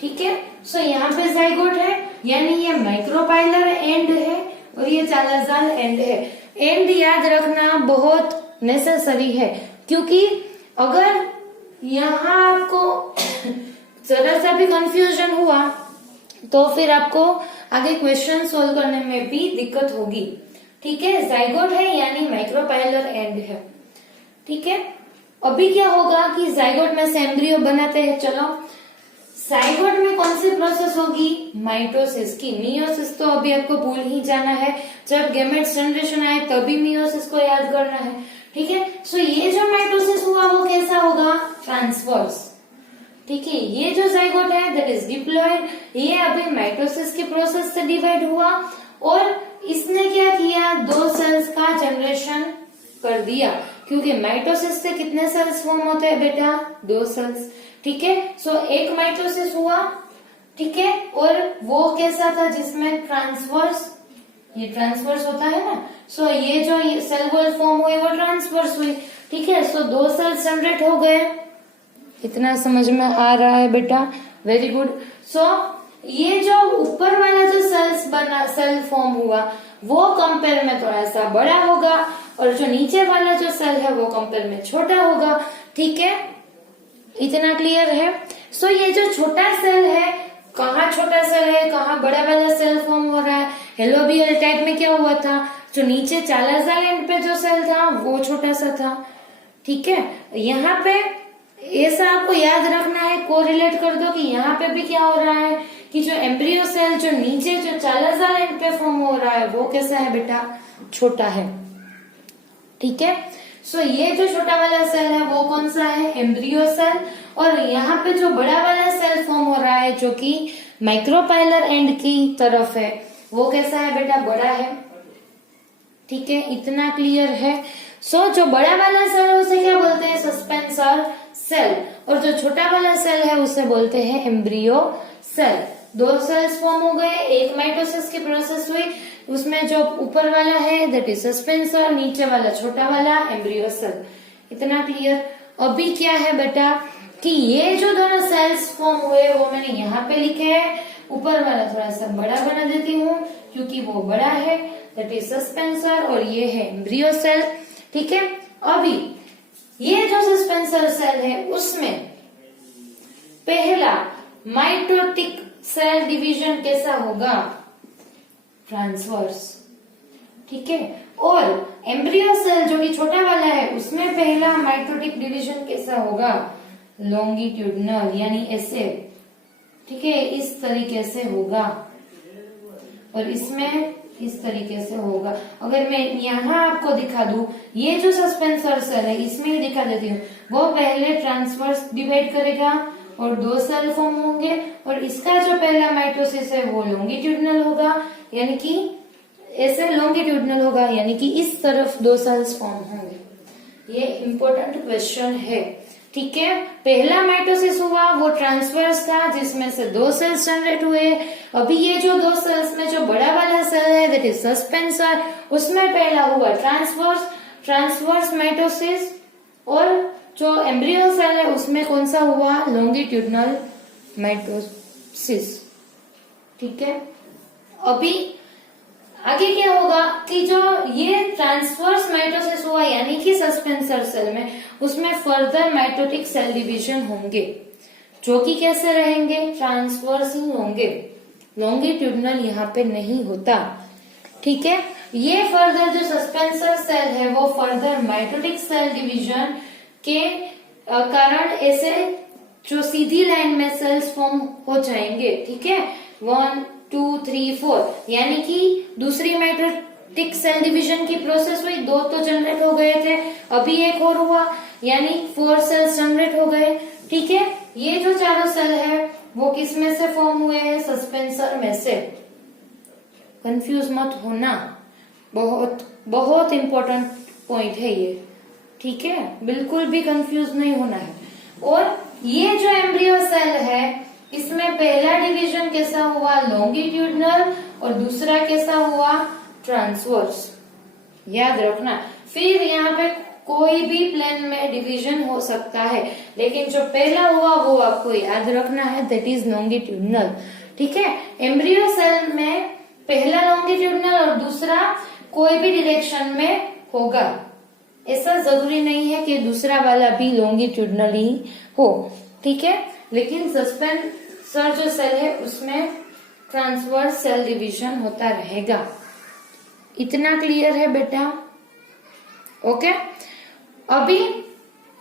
ठीक है। यहाँ पे जाइगोट है, यानी ये माइक्रोपाइलर एंड है और ये चालाजाल एंड है। एंड याद रखना बहुत नेसेसरी है, क्योंकि अगर यहाँ आपको जरा सा भी कंफ्यूजन हुआ तो फिर आपको आगे क्वेश्चन सोल्व करने में भी दिक्कत होगी, ठीक है। जाइगोट है यानी माइक्रोपाइलर एंड है, ठीक है। अभी क्या होगा कि जाइगोट में से एम्ब्रियो बनाते हैं। चलो, जाइगोट में कौन सी प्रोसेस होगी, माइटोसिस की। मियोसिस तो अभी आपको भूल ही जाना है, जब गैमेट्स जनरेशन आए तभी मियोसिस को याद करना है, ठीक है। ये जो माइटोसिस हुआ वो कैसा होगा, ट्रांसवर्स, ठीक है। ये जो जाइगोट है दैट इज डिप्लॉयड, ये अभी माइटोसिस की प्रोसेस से डिवाइड हुआ और इसने क्या किया, 2 सेल्स का जनरेशन कर दिया, क्योंकि माइटोसिस से कितने सेल्स फॉर्म होते हैं बेटा, 2 सेल्स, ठीक है। एक माइटोसिस हुआ, ठीक है, और वो कैसा था जिसमें ट्रांसवर्स, ये ट्रांसवर्स होता है ना। ये जो सेल वॉल फॉर्म हुई वो ट्रांसवर्स हुई, ठीक है। 2 सेल्स जनरेट हो गए, इतना समझ में आ रहा है बेटा, वेरी गुड। ये जो ऊपर वाला जो सेल फॉर्म हुआ वो कंपेयर में थोड़ा सा बड़ा होगा और जो नीचे वाला जो सेल है वो कंपेयर में छोटा होगा, ठीक है। इतना क्लियर है। ये जो छोटा सेल है, कहाँ छोटा सेल है, कहाँ बड़ा वाला सेल फॉर्म हो रहा है। हेलोबियल टाइप में क्या हुआ था, जो नीचे चालाजाल एंड पे जो सेल था वो छोटा सा था, ठीक है। यहाँ पे ऐसा आपको याद रखना है, कोरिलेट कर दो कि यहाँ पे भी क्या हो रहा है कि जो एम्ब्रियो सेल जो नीचे जो चालाजाल एंड पे फॉर्म हो रहा है वो कैसा है बेटा, छोटा है, ठीक है। ये जो छोटा वाला सेल है वो कौन सा है, एम्ब्रियो सेल। और यहाँ पे जो बड़ा वाला सेल फॉर्म हो रहा है जो कि माइक्रोपाइलर एंड की तरफ है वो कैसा है बेटा, बड़ा है, ठीक है। इतना क्लियर है। जो बड़ा वाला सेल है उसे क्या बोलते हैं, सस्पेंसर सेल, और जो छोटा वाला सेल है उसे बोलते हैं एम्ब्रियो सेल। 2 सेल्स फॉर्म हो गए, एक माइटोसिस की प्रोसेस हुई, उसमें जो ऊपर वाला है दैट इज सस्पेंसर, नीचे वाला छोटा वाला एम्ब्रियो सेल। इतना क्लियर। अभी क्या है बेटा कि ये जो दोनों सेल्स फॉर्म हुए वो मैंने यहाँ पे लिखे हैं, ऊपर वाला थोड़ा सा बड़ा बना देती हूँ क्योंकि वो बड़ा है, दैट इज सस्पेंसर, और ये है एम्ब्रियो सेल, ठीक है। अभी ये जो सस्पेंसर सेल है उसमें पहला माइटोटिक सेल डिवीजन कैसा होगा, ट्रांसवर्स, ठीक है। और एम्ब्रियो सेल जो कि छोटा वाला है उसमें पहला माइटोटिक डिवीजन कैसा होगा, लॉन्गिट्यूडनल, यानी ऐसे, ठीक है, इस तरीके से होगा, और इसमें इस तरीके से होगा। अगर मैं यहाँ आपको दिखा दूं, ये जो सस्पेंसर सेल है इसमें ही दिखा देती हूँ, वो पहले ट्रांसवर्स डिवाइड करेगा और 2 सेल फॉर्म होंगे, और इसका जो पहला माइटोसिस है वो लॉन्गिट्यूडनल होगा, यानी कि ऐसे लॉन्गिट्यूडनल होगा, यानी कि इस तरफ 2 सेल्स फॉर्म होंगे। ये इम्पोर्टेंट क्वेश्चन है, ठीक है। पहला माइटोसिस हुआ वो ट्रांसवर्स था जिसमें से 2 सेल्स जनरेट हुए। अभी ये जो 2 सेल्स में जो बड़ा वाला सेल है दैट इज सस्पेंसर, उसमें पहला हुआ ट्रांसवर्स माइटोसिस, और जो एम्ब्रियो सेल है उसमें कौन सा हुआ, लॉन्गिट्यूडनल माइटोसिस, ठीक है। अभी आगे क्या होगा कि जो ये ट्रांसवर्स माइटोसिस हुआ यानी कि सस्पेंसर सेल में, उसमें फर्दर माइटोटिक सेल डिवीजन होंगे जो कि कैसे रहेंगे, ट्रांसवर्स ही होंगे, लॉन्गिट्यूडनल यहाँ पे नहीं होता, ठीक है। ये फर्दर जो सस्पेंसर सेल है वो फर्दर माइटोटिक सेल डिवीजन के कारण ऐसे जो सीधी लाइन में सेल्स फॉर्म हो जाएंगे, ठीक है, 1 2 3 4, यानी कि दूसरी माइटोटिक सेल डिवीजन की प्रोसेस हुई, 2 तो जनरेट हो गए थे, अभी एक और हुआ, यानी 4 सेल्स जनरेट हो गए, ठीक है। ये जो चारों सेल है वो किस में से फॉर्म हुए हैं, सस्पेंसर में से। कंफ्यूज मत होना, बहुत बहुत इम्पोर्टेंट पॉइंट है ये, ठीक है, बिल्कुल भी कंफ्यूज नहीं होना है। और ये जो एम्ब्रियो सेल है इसमें पहला डिवीजन कैसा हुआ, लॉन्गिट्यूडनल, और दूसरा कैसा हुआ, ट्रांसवर्स, याद रखना। फिर यहाँ पे कोई भी प्लेन में डिवीजन हो सकता है, लेकिन जो पहला हुआ वो आपको याद रखना है, दैट इज लॉन्गिट्यूडनल, ठीक है। एम्ब्रियो सेल में पहला लॉन्गिट्यूडनल और दूसरा कोई भी डायरेक्शन में होगा, ऐसा जरूरी नहीं है कि दूसरा वाला भी लॉन्गिट्यूडनल ही हो, ठीक है। लेकिन सस्पेंसर जो सेल है उसमें ट्रांसवर्स सेल डिवीजन होता रहेगा। इतना क्लियर है बेटा? ओके। अभी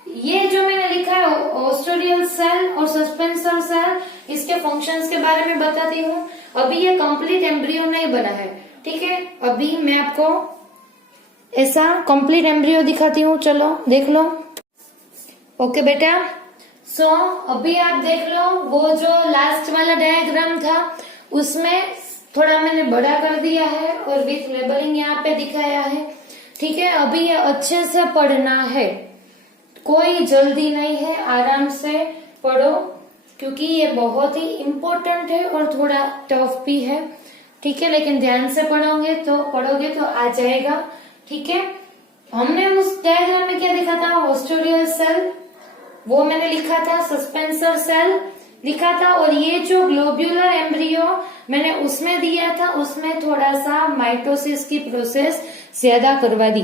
ये जो मैंने लिखा है ओस्टेरियल सेल और सस्पेंसर सेल, इसके फंक्शंस के बारे में बताती हूँ। अभी ये कंप्लीट एम्ब्रियो नहीं बना है, ठीक है। अभी मैं आपको ऐसा कंप्लीट एम्ब्रियो दिखाती हूँ, चलो देख लो। ओके बेटा, सो अभी आप देख लो, वो जो लास्ट वाला डायग्राम था उसमें थोड़ा मैंने बड़ा कर दिया है और विथ लेबलिंग यहाँ पे दिखाया है, ठीक है। अभी ये अच्छे से पढ़ना है, कोई जल्दी नहीं है, आराम से पढ़ो क्योंकि ये बहुत ही इम्पोर्टेंट है और थोड़ा टफ भी है, ठीक है। लेकिन ध्यान से पढ़ोगे तो आ जाएगा, ठीक है। हमने उस डायग्राम में क्या लिखा था, ओस्टेरियल सेल वो मैंने लिखा था, सस्पेंसर सेल लिखा था, और ये जो ग्लोब्यूलर एम्ब्रियो मैंने उसमें दिया था, उसमें थोड़ा सा माइटोसिस की प्रोसेस ज्यादा करवा दी,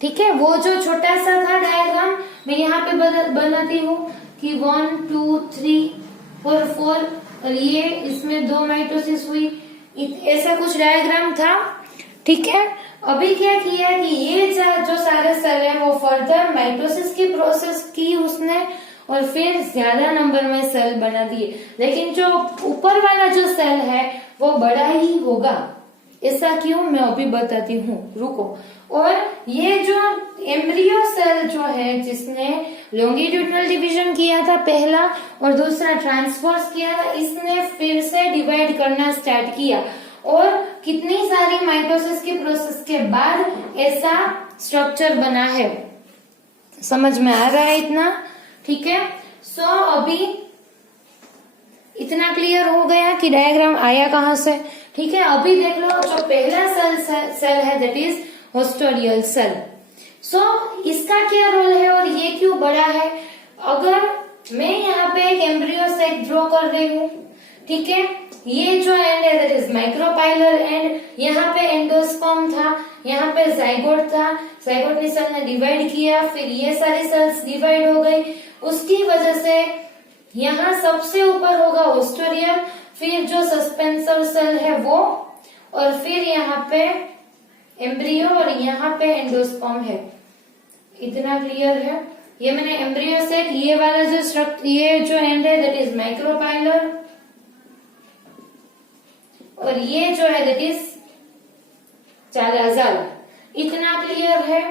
ठीक है। वो जो छोटा सा था डायग्राम मैं यहाँ पे बनाती हूँ कि 1 2 3 4 4 और ये इसमें 2 माइटोसिस हुई, ऐसा कुछ डायग्राम था, ठीक है। अभी क्या किया कि ये जो सारे सेल है वो फर्दर माइटोसिस की प्रोसेस की उसने, और फिर ज्यादा नंबर में सेल बना दिए, लेकिन जो ऊपर वाला जो सेल है वो बड़ा ही होगा। ऐसा क्यों, मैं अभी बताती हूँ, रुको। और ये जो एम्ब्रियो सेल जो है जिसने लॉन्गिट्यूडनल डिवीजन किया था पहला और दूसरा ट्रांसवर्स किया था, इसने फिर से डिवाइड करना स्टार्ट किया, और कितनी सारी माइटोसिस की प्रोसेस के बाद ऐसा स्ट्रक्चर बना है। समझ में आ रहा है इतना, ठीक है। सो अभी इतना क्लियर हो गया कि डायग्राम आया कहाँ से, ठीक है। अभी देख लो, जो पहला सेल है दैट इज ओस्टेरियल सेल। सो इसका क्या रोल है और ये क्यों बड़ा है। अगर मैं यहाँ पे एक एम्ब्रियो सेल ड्रॉ कर रही हूँ, ठीक है, ये जो एंड है दैट इज माइक्रोपाइलर एंड, यहाँ पे एंडोस्पर्म था, यहाँ पे जाइगोट था, जाइगोट की सेल ने डिवाइड किया, फिर ये सारी सेल्स डिवाइड हो गई, उसकी वजह से यहाँ सबसे ऊपर होगा ओस्टेरियल, फिर जो सस्पेंसर सेल है वो, और फिर यहाँ पे एम्ब्रियो और यहाँ पे एंडोस्पर्म है। इतना क्लियर है। ये मैंने एम्ब्रियो से ये वाला ये जो एंड है दैट इज माइक्रोपाइलर, और ये जो है दैट इज चालाजाल। इतना क्लियर है,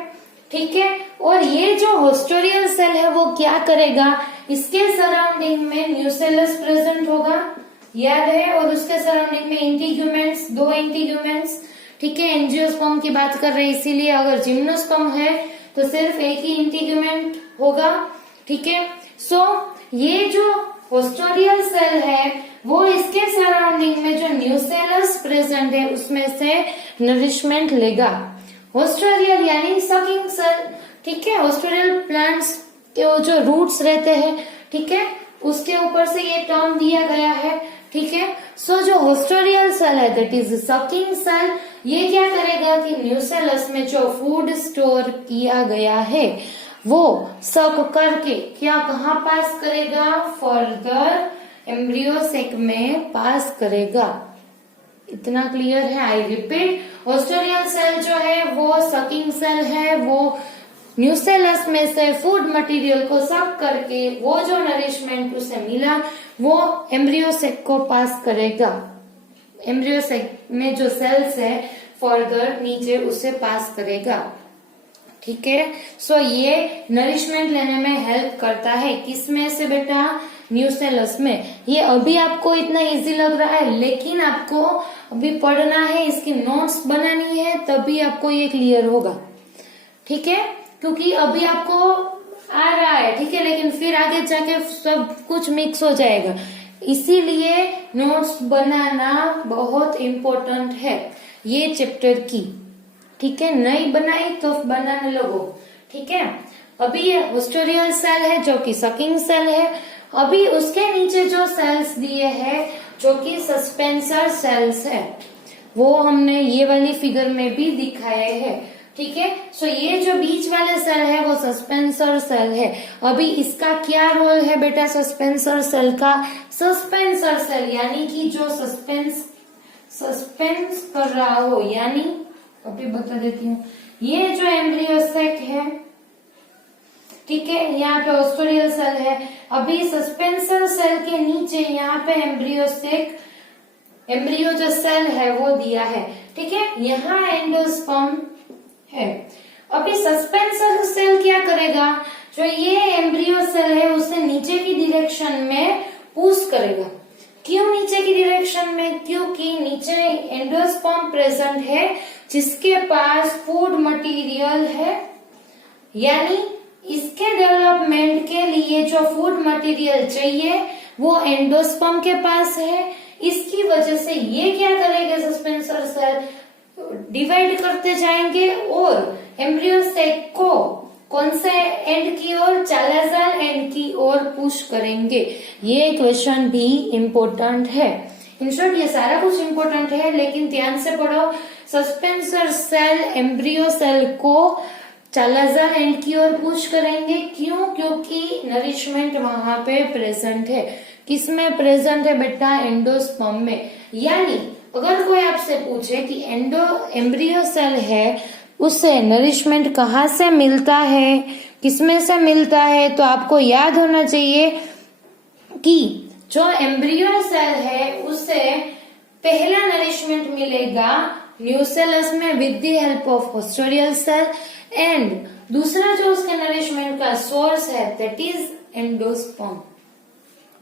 ठीक है। और ये जो ओस्टेरियल सेल है वो क्या करेगा, इसके सराउंडिंग में न्यूसेलस प्रेजेंट होगा, याद है, और उसके सराउंडिंग में इंटीग्यूमेंट्स, 2 इंटीग्यूमेंट्स, ठीक है। एंजियोस्पर्म की बात कर रहे हैं, इसीलिए अगर जिम्नोस्पर्म है तो सिर्फ एक ही इंटीग्यूमेंट होगा, ठीक है। सो ये जो ओस्टेरियल सेल है वो इसके सराउंडिंग में जो न्यूसेलस प्रेजेंट है उसमें से नरिशमेंट लेगा। ओस्टेरियल यानी सकिंग सेल, ठीक है। ओस्टेरियल प्लांट्स के वो जो रूट्स रहते हैं, ठीक है, उसके ऊपर से ये टर्म दिया गया है, ठीक है। सो जो ओस्टेरियल सेल है दैट इज सकिंग सेल, ये क्या करेगा कि न्यूसेलस में जो फूड स्टोर किया गया है वो सक करके क्या कहाँ पास करेगा, फर्दर एम्ब्रियो सेक में पास करेगा। इतना क्लियर है। आई रिपीट, ओस्टेरियल सेल जो है वो सकिंग सेल है, वो न्यूसेलस में से फूड मटेरियल को सक करके वो जो नरिशमेंट उसे मिला वो एम्ब्रियो सेक को पास करेगा। एम्ब्रियो सेक में जो सेल्स है फर्दर नीचे उसे पास करेगा, ठीक है। सो ये नरिशमेंट लेने में हेल्प करता है, किसमें से बेटा, न्यूसेलस में। ये अभी आपको इतना इजी लग रहा है, लेकिन आपको अभी पढ़ना है, इसकी नोट्स बनानी है, तभी आपको ये क्लियर होगा, ठीक है, क्योंकि अभी आपको आ रहा है, ठीक है, लेकिन फिर आगे जाके सब कुछ मिक्स हो जाएगा, इसीलिए नोट्स बनाना बहुत इम्पोर्टेंट है ये चैप्टर की, ठीक है। नहीं बनाई तो बनाने लगो, ठीक है। अभी ये ओस्टोरियल सेल है जो कि सकिंग सेल है। अभी उसके नीचे जो सेल्स दिए हैं जो कि सस्पेंसर सेल्स है, वो हमने ये वाली फिगर में भी दिखाए हैं, ठीक है। सो ये जो बीच वाले सेल है वो सस्पेंसर सेल है। अभी इसका क्या रोल है बेटा सस्पेंसर सेल का? सस्पेंसर सेल यानी कि जो सस्पेंस कर रहा हो, यानी अभी बता देती हूँ, ये जो एम्ब्रियोसेक है, ठीक है, यहाँ पे ओस्टोरियल सेल है। अभी सस्पेंसर सेल के नीचे यहाँ पे एम्ब्रियो जो सेल है वो दिया है, ठीक है। यहाँ एंडोस्पर्म है। अभी सस्पेंसर सेल क्या करेगा? जो ये एम्ब्रियो सेल है उसे नीचे की डायरेक्शन में पुश करेगा। क्यों नीचे की डायरेक्शन में? क्योंकि नीचे एंडोस्पर्म प्रेजेंट है जिसके पास फूड मटेरियल है, यानी इसके डेवलपमेंट के लिए जो फूड मटेरियल चाहिए वो एंडोस्पर्म के पास है। इसकी वजह से ये क्या करेगा सस्पेंसर सेल? डिवाइड करते जाएंगे और एम्ब्रियोसेक को कौन से एंड की ओर? चालाजाल एंड की ओर पुश करेंगे। ये क्वेश्चन भी इम्पोर्टेंट है। इन शॉर्ट ये सारा कुछ इम्पोर्टेंट है, लेकिन ध्यान से पढ़ो। सस्पेंसर सेल एम्ब्रियो सेल को चालाजाल एंड की ओर पुश करेंगे। क्यों? क्योंकि नरिशमेंट वहां पे प्रेजेंट है। किसमें प्रेजेंट है बेटा? एंडोस्पर्म में। यानी अगर कोई आपसे पूछे कि एम्ब्रियो सेल है उससे नरिशमेंट कहाँ से मिलता है, किसमें से मिलता है, तो आपको याद होना चाहिए कि जो एम्ब्रियो सेल है उससे पहला नरिशमेंट मिलेगा न्यूसेलस में with the help of haustorial cell, and दूसरा जो उसके नरिशमेंट का सोर्स है दैट इज एंडोस्पर्म,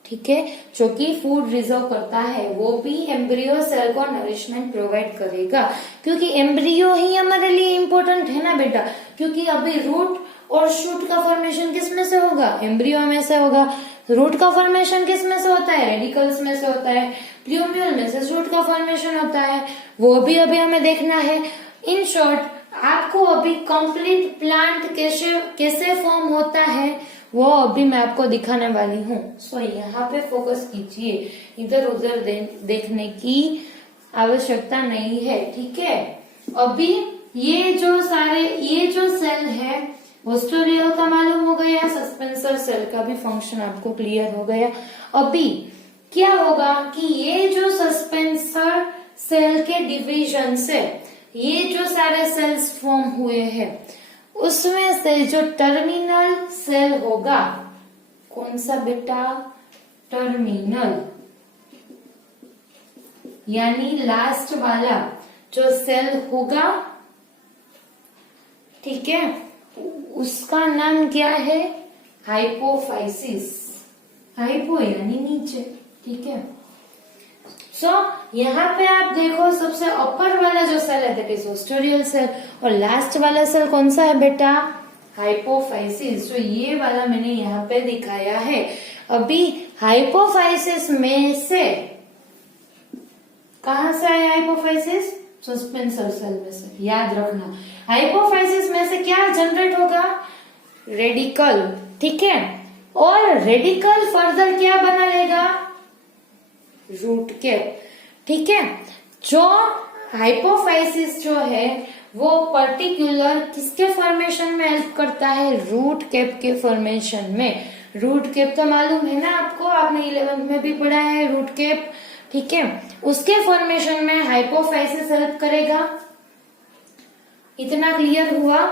ठीक है, जो कि फूड रिजर्व करता है, वो भी एम्ब्रियो सेल को नरिशमेंट प्रोवाइड करेगा। क्योंकि एम्ब्रियो ही हमारे लिए इम्पोर्टेंट है ना बेटा, क्योंकि अभी रूट और शूट का फॉर्मेशन किस में से होगा? एम्ब्रियो में से होगा। रूट का फॉर्मेशन किस में से होता है? रेडिकल्स में से होता है। प्लूम्यूल में से शूट का फॉर्मेशन होता है, वो भी अभी हमें देखना है। इन शॉर्ट आपको अभी कंप्लीट प्लांट कैसे फॉर्म होता है वो अभी मैं आपको दिखाने वाली हूँ। सो यहाँ पे फोकस कीजिए, इधर उधर देखने की आवश्यकता नहीं है, ठीक है। अभी ये जो सेल है ओस्टोरियल का मालूम हो गया, सस्पेंसर सेल का भी फंक्शन आपको क्लियर हो गया। अभी क्या होगा कि ये जो सस्पेंसर सेल के डिवीजन से ये जो सारे सेल्स फॉर्म हुए हैं उसमें से जो टर्मिनल सेल होगा, कौन सा बेटा? टर्मिनल, यानी लास्ट वाला जो सेल होगा, ठीक है, उसका नाम क्या है? हाइपोफाइसिस। हाइपो यानी नीचे, ठीक है। सो यहाँ पे आप देखो सबसे अपर वाला जो सेल है दैट इज ओस्टोरियल सेल, और लास्ट वाला सेल कौन सा है बेटा? हाइपोफाइसिस। जो ये वाला मैंने यहाँ पे दिखाया है। अभी हाइपोफाइसिस में से कहा से आया हाइपोफाइसिस? सस्पेंसर सेल में से, याद रखना। हाइपोफाइसिस में से क्या जनरेट होगा? रेडिकल, ठीक है, और रेडिकल फर्दर क्या बना लेगा? रूट कैप, ठीक है। जो हाइपोफाइसिस जो है वो पर्टिकुलर किसके फॉर्मेशन में हेल्प करता है? रूट कैप के फॉर्मेशन में। रूट कैप तो मालूम है ना आपको, आपने 11th में भी पढ़ा है रूट कैप, ठीक है। उसके फॉर्मेशन में हाइपोफाइसिस हेल्प करेगा। इतना क्लियर हुआ,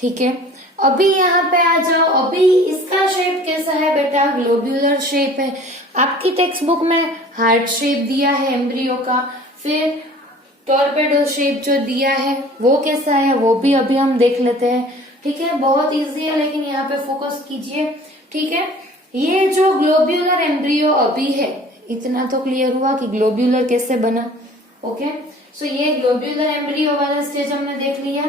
ठीक है। अभी यहाँ पे आ जाओ। अभी इसका शेप कैसा है बेटा? ग्लोब्यूलर शेप है। आपकी टेक्स्ट बुक में हार्ट शेप दिया है एम्ब्रियो का, फिर टॉर्पेडो शेप जो दिया है वो कैसा है वो भी अभी हम देख लेते हैं, ठीक है। बहुत इजी है, लेकिन यहाँ पे फोकस कीजिए, ठीक है। ये जो ग्लोब्यूलर एम्ब्रियो अभी है, इतना तो क्लियर हुआ कि ग्लोब्यूलर कैसे बना, ओके। सो ये ग्लोब्यूलर एम्ब्रियो वाला स्टेज हमने देख लिया।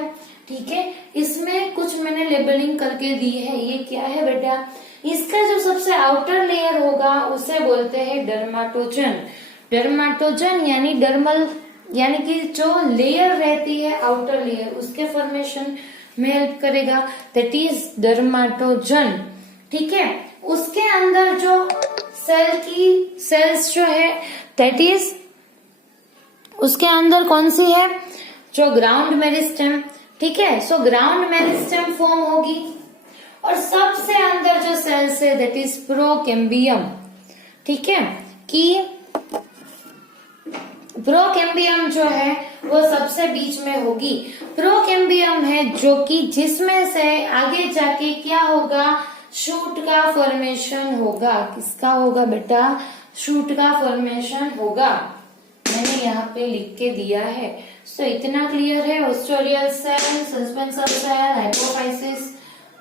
ठीक है, इसमें कुछ मैंने लेबलिंग करके दी है। ये क्या है बेटा, इसका जो सबसे आउटर लेयर होगा उसे बोलते हैं डर्माटोजन। डर्माटोजन यानी डर्मल, यानी कि जो लेयर रहती है आउटर लेयर, उसके फॉर्मेशन में हेल्प करेगा, दैट इज डर्माटोजन। ठीक है, उसके अंदर जो सेल्स जो है दैट इज, उसके अंदर कौन सी है, जो ग्राउंड मेरिस्टेम। ठीक है, सो ग्राउंड मेरिस्टेम फॉर्म होगी और सबसे अंदर जो सेल्स है दैट इज प्रोकेम्बियम। ठीक है, कि प्रोकेम्बियम जो है वो सबसे बीच में होगी। प्रोकेम्बियम है जो कि जिसमें से आगे जाके क्या होगा, शूट का फॉर्मेशन होगा। किसका होगा बेटा, शूट का फॉर्मेशन होगा। मैंने यहाँ पे लिख के दिया है। सो इतना क्लियर है, ओस्टोरियल सेल, सस्पेंसर सेल, हाइपोफाइसिस,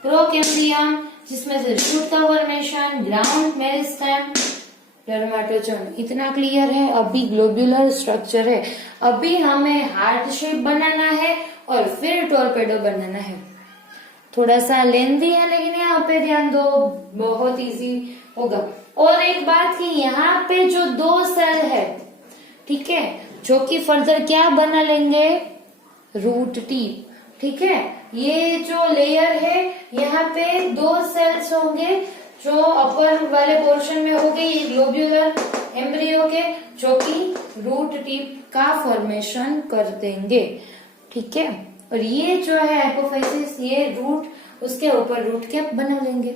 प्रोकेम्बियम जिसमें से शूट का फॉर्मेशन, ग्राउंड मेरिस्टेम, डर्माटोजन, इतना क्लियर है। अभी ग्लोब्यूलर स्ट्रक्चर है, अभी हमें हार्ट शेप बनाना है और फिर टॉर्पेडो बनाना है। थोड़ा सा लेंथी है लेकिन यहाँ पे ध्यान दो, बहुत इजी होगा। और एक बात कि यहाँ पे जो दो सेल है, ठीक है, जो कि फर्दर क्या बना लेंगे, रूट टिप। ठीक है, ये जो लेयर है यहाँ पे दो सेल्स होंगे जो अपर वाले पोर्शन में होंगे, ये ग्लोब्यूलर एम्ब्रियो के, जो कि रूट टिप का फॉर्मेशन कर देंगे। ठीक है, और ये जो है हाइपोफाइसिस, ये रूट, उसके ऊपर रूट कैप बना लेंगे।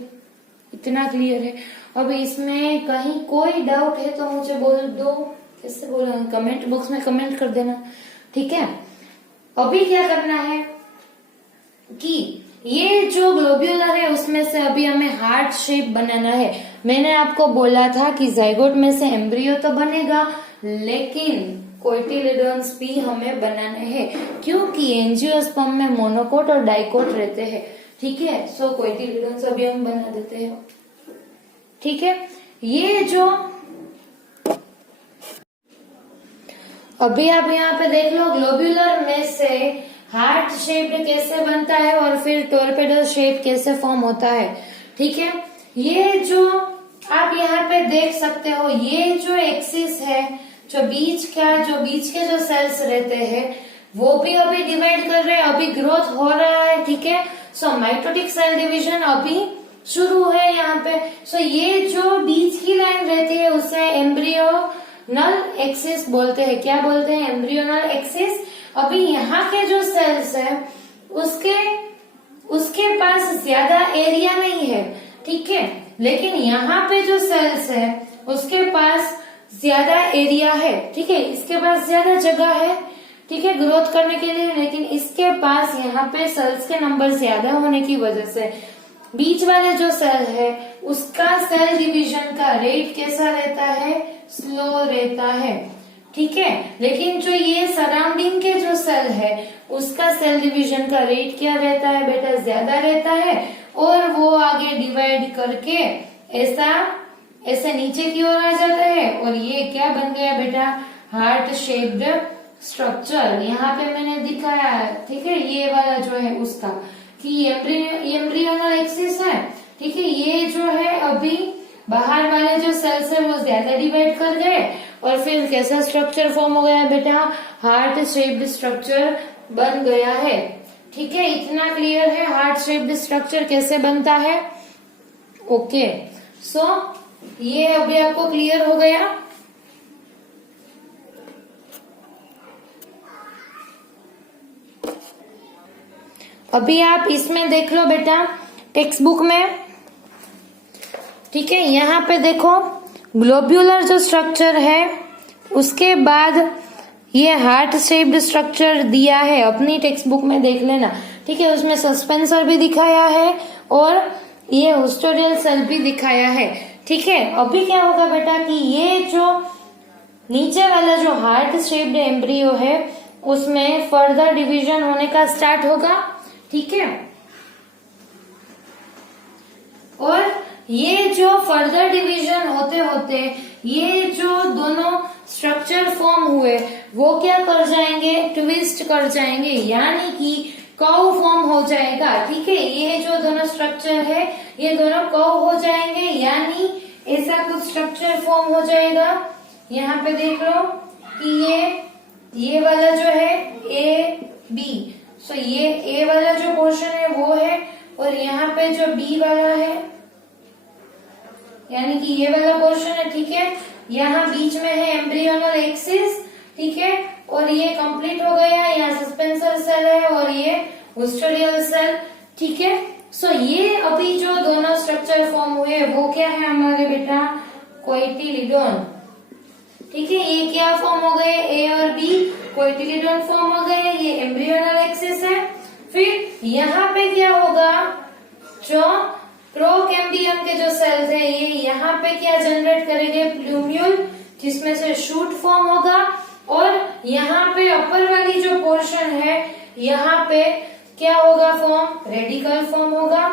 इतना क्लियर है। अब इसमें कहीं कोई डाउट है तो मुझे बोल दो, कैसे बोला, कमेंट बॉक्स में कमेंट कर देना। ठीक है, अभी क्या करना है कि ये जो ग्लोब्यूलर है उसमें से अभी हमें हार्ट शेप बनाना है। मैंने आपको बोला था कि जाइगोट में से एम्ब्रियो तो बनेगा लेकिन कोटिलिडोन्स भी हमें बनाने हैं, क्योंकि एंजियोस्पर्म में मोनोकोट और डाइकोट रहते हैं। ठीक है, सो कोटिलिडोन्स अभी हम बना देते हैं। ठीक है, ये जो अभी आप यहाँ पे देख लो, ग्लोब्यूलर में से हार्ट शेप कैसे बनता है और फिर टॉर्पेडो शेप कैसे फॉर्म होता है। ठीक है, ये जो आप यहाँ पे देख सकते हो, ये जो एक्सिस है, जो बीच के जो सेल्स रहते हैं वो भी अभी डिवाइड कर रहे हैं, अभी ग्रोथ हो रहा है। ठीक है, सो माइटोटिक सेल डिवीजन अभी शुरू है यहाँ पे। सो ये जो बीच की लाइन रहती है उसे एम्ब्रियोनल एक्सिस बोलते हैं। क्या बोलते हैं, एम्ब्रियोनल एक्सिस। अभी यहाँ के जो सेल्स है उसके पास ज्यादा एरिया नहीं है। ठीक है, लेकिन यहाँ पे जो सेल्स है उसके पास ज्यादा एरिया है। ठीक है, इसके पास ज्यादा जगह है, ठीक है, ग्रोथ करने के लिए, लेकिन इसके पास यहाँ पे सेल्स के नंबर ज्यादा होने की वजह से बीच वाले जो सेल है उसका सेल डिवीजन का रेट कैसा रहता है, स्लो रहता है। ठीक है, लेकिन जो ये सराउंडिंग के जो सेल है उसका सेल डिवीजन का रेट क्या रहता है बेटा, ज्यादा रहता है, और वो आगे डिवाइड करके ऐसे नीचे की ओर आ जाता है, और ये क्या बन गया बेटा, हार्ट शेप्ड स्ट्रक्चर। यहाँ पे मैंने दिखाया है। ठीक है, ये वाला जो है उसका कि एम्ब्रियोनल एक्सिस है। ठीक है, ये जो है अभी बाहर वाले जो सेल्स है वो ज्यादा डिवाइड कर गए और फिर कैसा स्ट्रक्चर फॉर्म हो गया बेटा, हार्ट शेप्ड स्ट्रक्चर बन गया है। ठीक है, इतना क्लियर है हार्ट शेप्ड स्ट्रक्चर कैसे बनता है। ओके, सो ये अभी आपको क्लियर हो गया। अभी आप इसमें देख लो बेटा टेक्स्ट बुक में। ठीक है, यहाँ पे देखो ग्लोब्यूलर जो स्ट्रक्चर है उसके बाद ये हार्ट शेप्ड स्ट्रक्चर दिया है, अपनी टेक्स्ट बुक में देख लेना। ठीक है, उसमें सस्पेंसर भी दिखाया है और ये ओस्टोरियल सेल भी दिखाया है। ठीक है, अभी क्या होगा बेटा कि ये जो नीचे वाला जो हार्ट शेप्ड एम्ब्रियो है उसमें फर्दर डिवीजन होने का स्टार्ट होगा। ठीक है, और ये जो फर्दर डिवीजन होते होते ये जो दोनों स्ट्रक्चर फॉर्म हुए वो क्या कर जाएंगे, ट्विस्ट कर जाएंगे, यानी कि कर्व फॉर्म हो जाएगा। ठीक है, ये जो दोनों स्ट्रक्चर है ये दोनों कर्व हो जाएंगे, यानी ऐसा कुछ स्ट्रक्चर फॉर्म हो जाएगा। यहाँ पे देख लो कि ये वाला जो है ए बी, सो ये ए वाला जो पोर्शन है वो है, और यहाँ पे जो बी वाला है यानी कि ये वाला पोर्शन है। ठीक है, यहाँ बीच में है एम्ब्रियोनल एक्सिस। ठीक है, और ये कंप्लीट हो गया, यहाँ सस्पेंसर सेल है और ये ओस्टेरियल सेल। ठीक है, सो ये अभी जो दोनों स्ट्रक्चर फॉर्म हुए वो क्या है हमारे बेटा, कोटिलीडोन। ठीक है, ये क्या फॉर्म हो गए, ए और बी कोटिलीडोन फॉर्म हो गए, ये एम्ब्रियोनल एक्सिस है। फिर यहाँ पे क्या होगा, जो प्रोकैम्बियम के जो सेल्स है ये यहाँ पे क्या जनरेट करेंगे, प्लूम्यूल, जिसमें से शूट फॉर्म होगा, और यहाँ पे अपर वाली जो पोर्शन है यहाँ पे क्या होगा फॉर्म, रेडिकल फॉर्म होगा,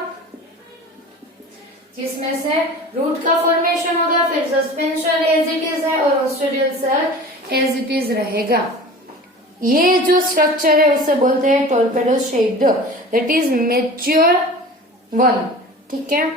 जिसमें से रूट का फॉर्मेशन होगा। फिर सस्पेंशन एज इट इज है और ओस्टेरियल सेल एज इट इज रहेगा। ये जो स्ट्रक्चर है उसे बोलते हैं torpedo shaped, that is mature one. ठीक है,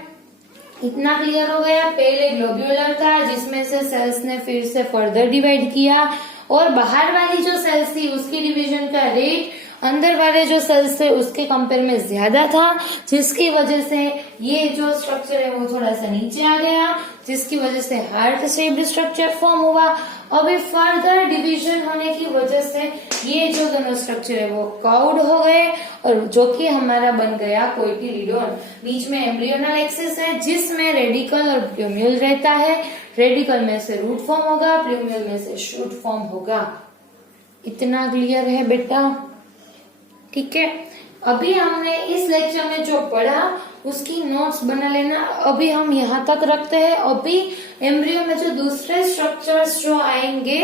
इतना क्लियर हो गया। पहले ग्लोब्यूलर था जिसमें से सेल्स ने फिर से फर्दर डिवाइड किया, और बाहर वाली जो सेल्स थी उसकी डिवीजन का रेट अंदर वाले जो सेल्स थे उसके कंपेयर में ज्यादा था, जिसकी वजह से ये जो स्ट्रक्चर है वो थोड़ा सा नीचे आ गया, जिसकी वजह से हार्ट शेप्ड स्ट्रक्चर फॉर्म हुआ। अभी फर्दर डिवीजन होने की वजह से ये जो दोनों स्ट्रक्चर है वो कर्व्ड हो गए, और जो कि हमारा बन गया कोटिलीडोन। बीच में एम्ब्रियोनल एक्सिस है जिसमें रेडिकल और प्लूम्यूल रहता है। रेडिकल में से रूट फॉर्म होगा, प्लूम्यूल में से शूट फॉर्म होगा। इतना क्लियर है बेटा? ठीक है, अभी हमने इस लेक्चर में जो पढ़ा उसकी नोट्स बना लेना। अभी हम यहाँ तक रखते हैं। अभी एम्ब्रियो में जो दूसरे स्ट्रक्चर्स जो आएंगे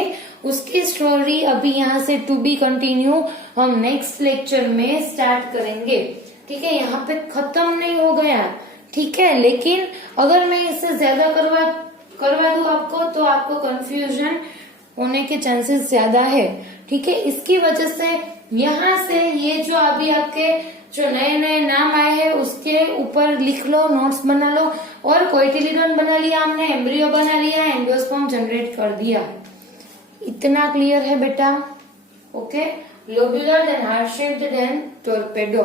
उसकी स्टोरी अभी यहाँ से टू बी कंटिन्यू हम नेक्स्ट लेक्चर में स्टार्ट करेंगे। ठीक है, यहाँ पे खत्म नहीं हो गया। ठीक है, लेकिन अगर मैं इससे ज्यादा करवा दूं आपको तो आपको कंफ्यूजन होने के चांसेस ज्यादा है। ठीक है, इसकी वजह से यहाँ से ये जो अभी आपके जो नए नए नाम आए हैं उसके ऊपर लिख लो, नोट्स बना लो। और कोटिलीडोन बना लिया हमने, एम्ब्रियो बना लिया, एंडोस्पर्म जनरेट कर दिया। इतना क्लियर है बेटा? Okay, globular then heart shaped then torpedo.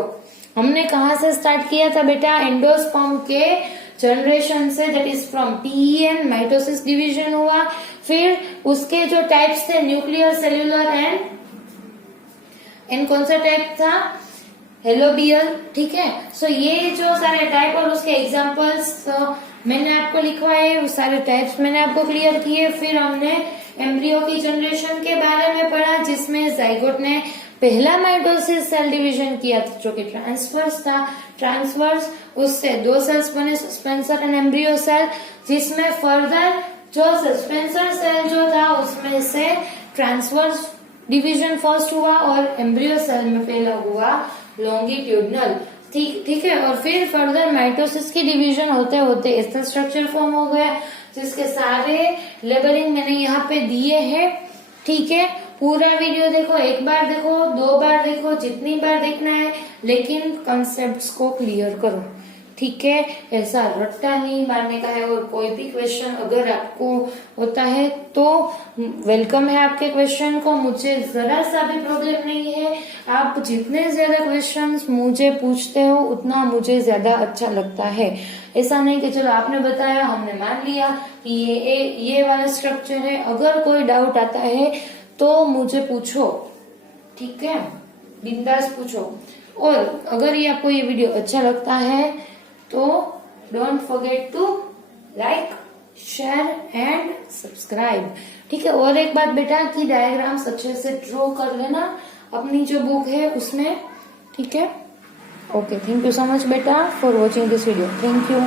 हमने कहा से स्टार्ट किया था बेटा? एंडोस्पर्म के जनरेशन से, that is from PEN, mitosis division हुआ। फिर उसके जो टाइप्स थे न्यूक्लियर, सेल्यूलर एंड कौन सा टाइप था, हेलोबियल। ठीक है, सो ये जो सारे टाइप और उसके एग्जांपल्स मैंने आपको लिखवाए, वो सारे टाइप्स मैंने आपको क्लियर किए। फिर हमने एम्ब्रियो की जनरेशन के बारे में पढ़ा जिसमें जाइगोट ने पहला माइटोसिस सेल डिवीजन किया था जो कि ट्रांसवर्स था। ट्रांसवर्स उससे दो सेल्स बने, सस्पेंसर एंड एम्ब्रियो सेल, जिसमें फर्दर जो सस्पेंसर सेल जो था उसमें से ट्रांसवर्स डिवीजन फर्स्ट हुआ और एम्ब्रियो सेल में पहला हुआ लॉन्गिट्यूडनल। ठीक है, और फिर फर्दर माइटोसिस की डिवीजन होते होते ऐसा स्ट्रक्चर फॉर्म हो गया जिसके सारे लेबलिंग मैंने यहाँ पे दिए हैं। ठीक है, पूरा वीडियो देखो, एक बार देखो, दो बार देखो, जितनी बार देखना है, लेकिन कॉन्सेप्ट्स को क्लियर करो। ठीक है, ऐसा रट्टा नहीं मारने का है। और कोई भी क्वेश्चन अगर आपको होता है तो वेलकम है आपके क्वेश्चन को, मुझे जरा सा भी प्रॉब्लम नहीं है। आप जितने ज्यादा क्वेश्चंस मुझे पूछते हो उतना मुझे ज्यादा अच्छा लगता है। ऐसा नहीं कि चलो आपने बताया हमने मान लिया कि ये वाला स्ट्रक्चर है। अगर कोई डाउट आता है तो मुझे पूछो, ठीक है, बिंदास पूछो। और अगर ये आपको ये वीडियो अच्छा लगता है तो don't forget to like, share and subscribe. ठीक है, और एक बात बेटा कि डायग्राम्स अच्छे से ड्रॉ कर लेना अपनी जो बुक है उसमें। ठीक है, okay, thank you so much बेटा for watching this video. Thank you.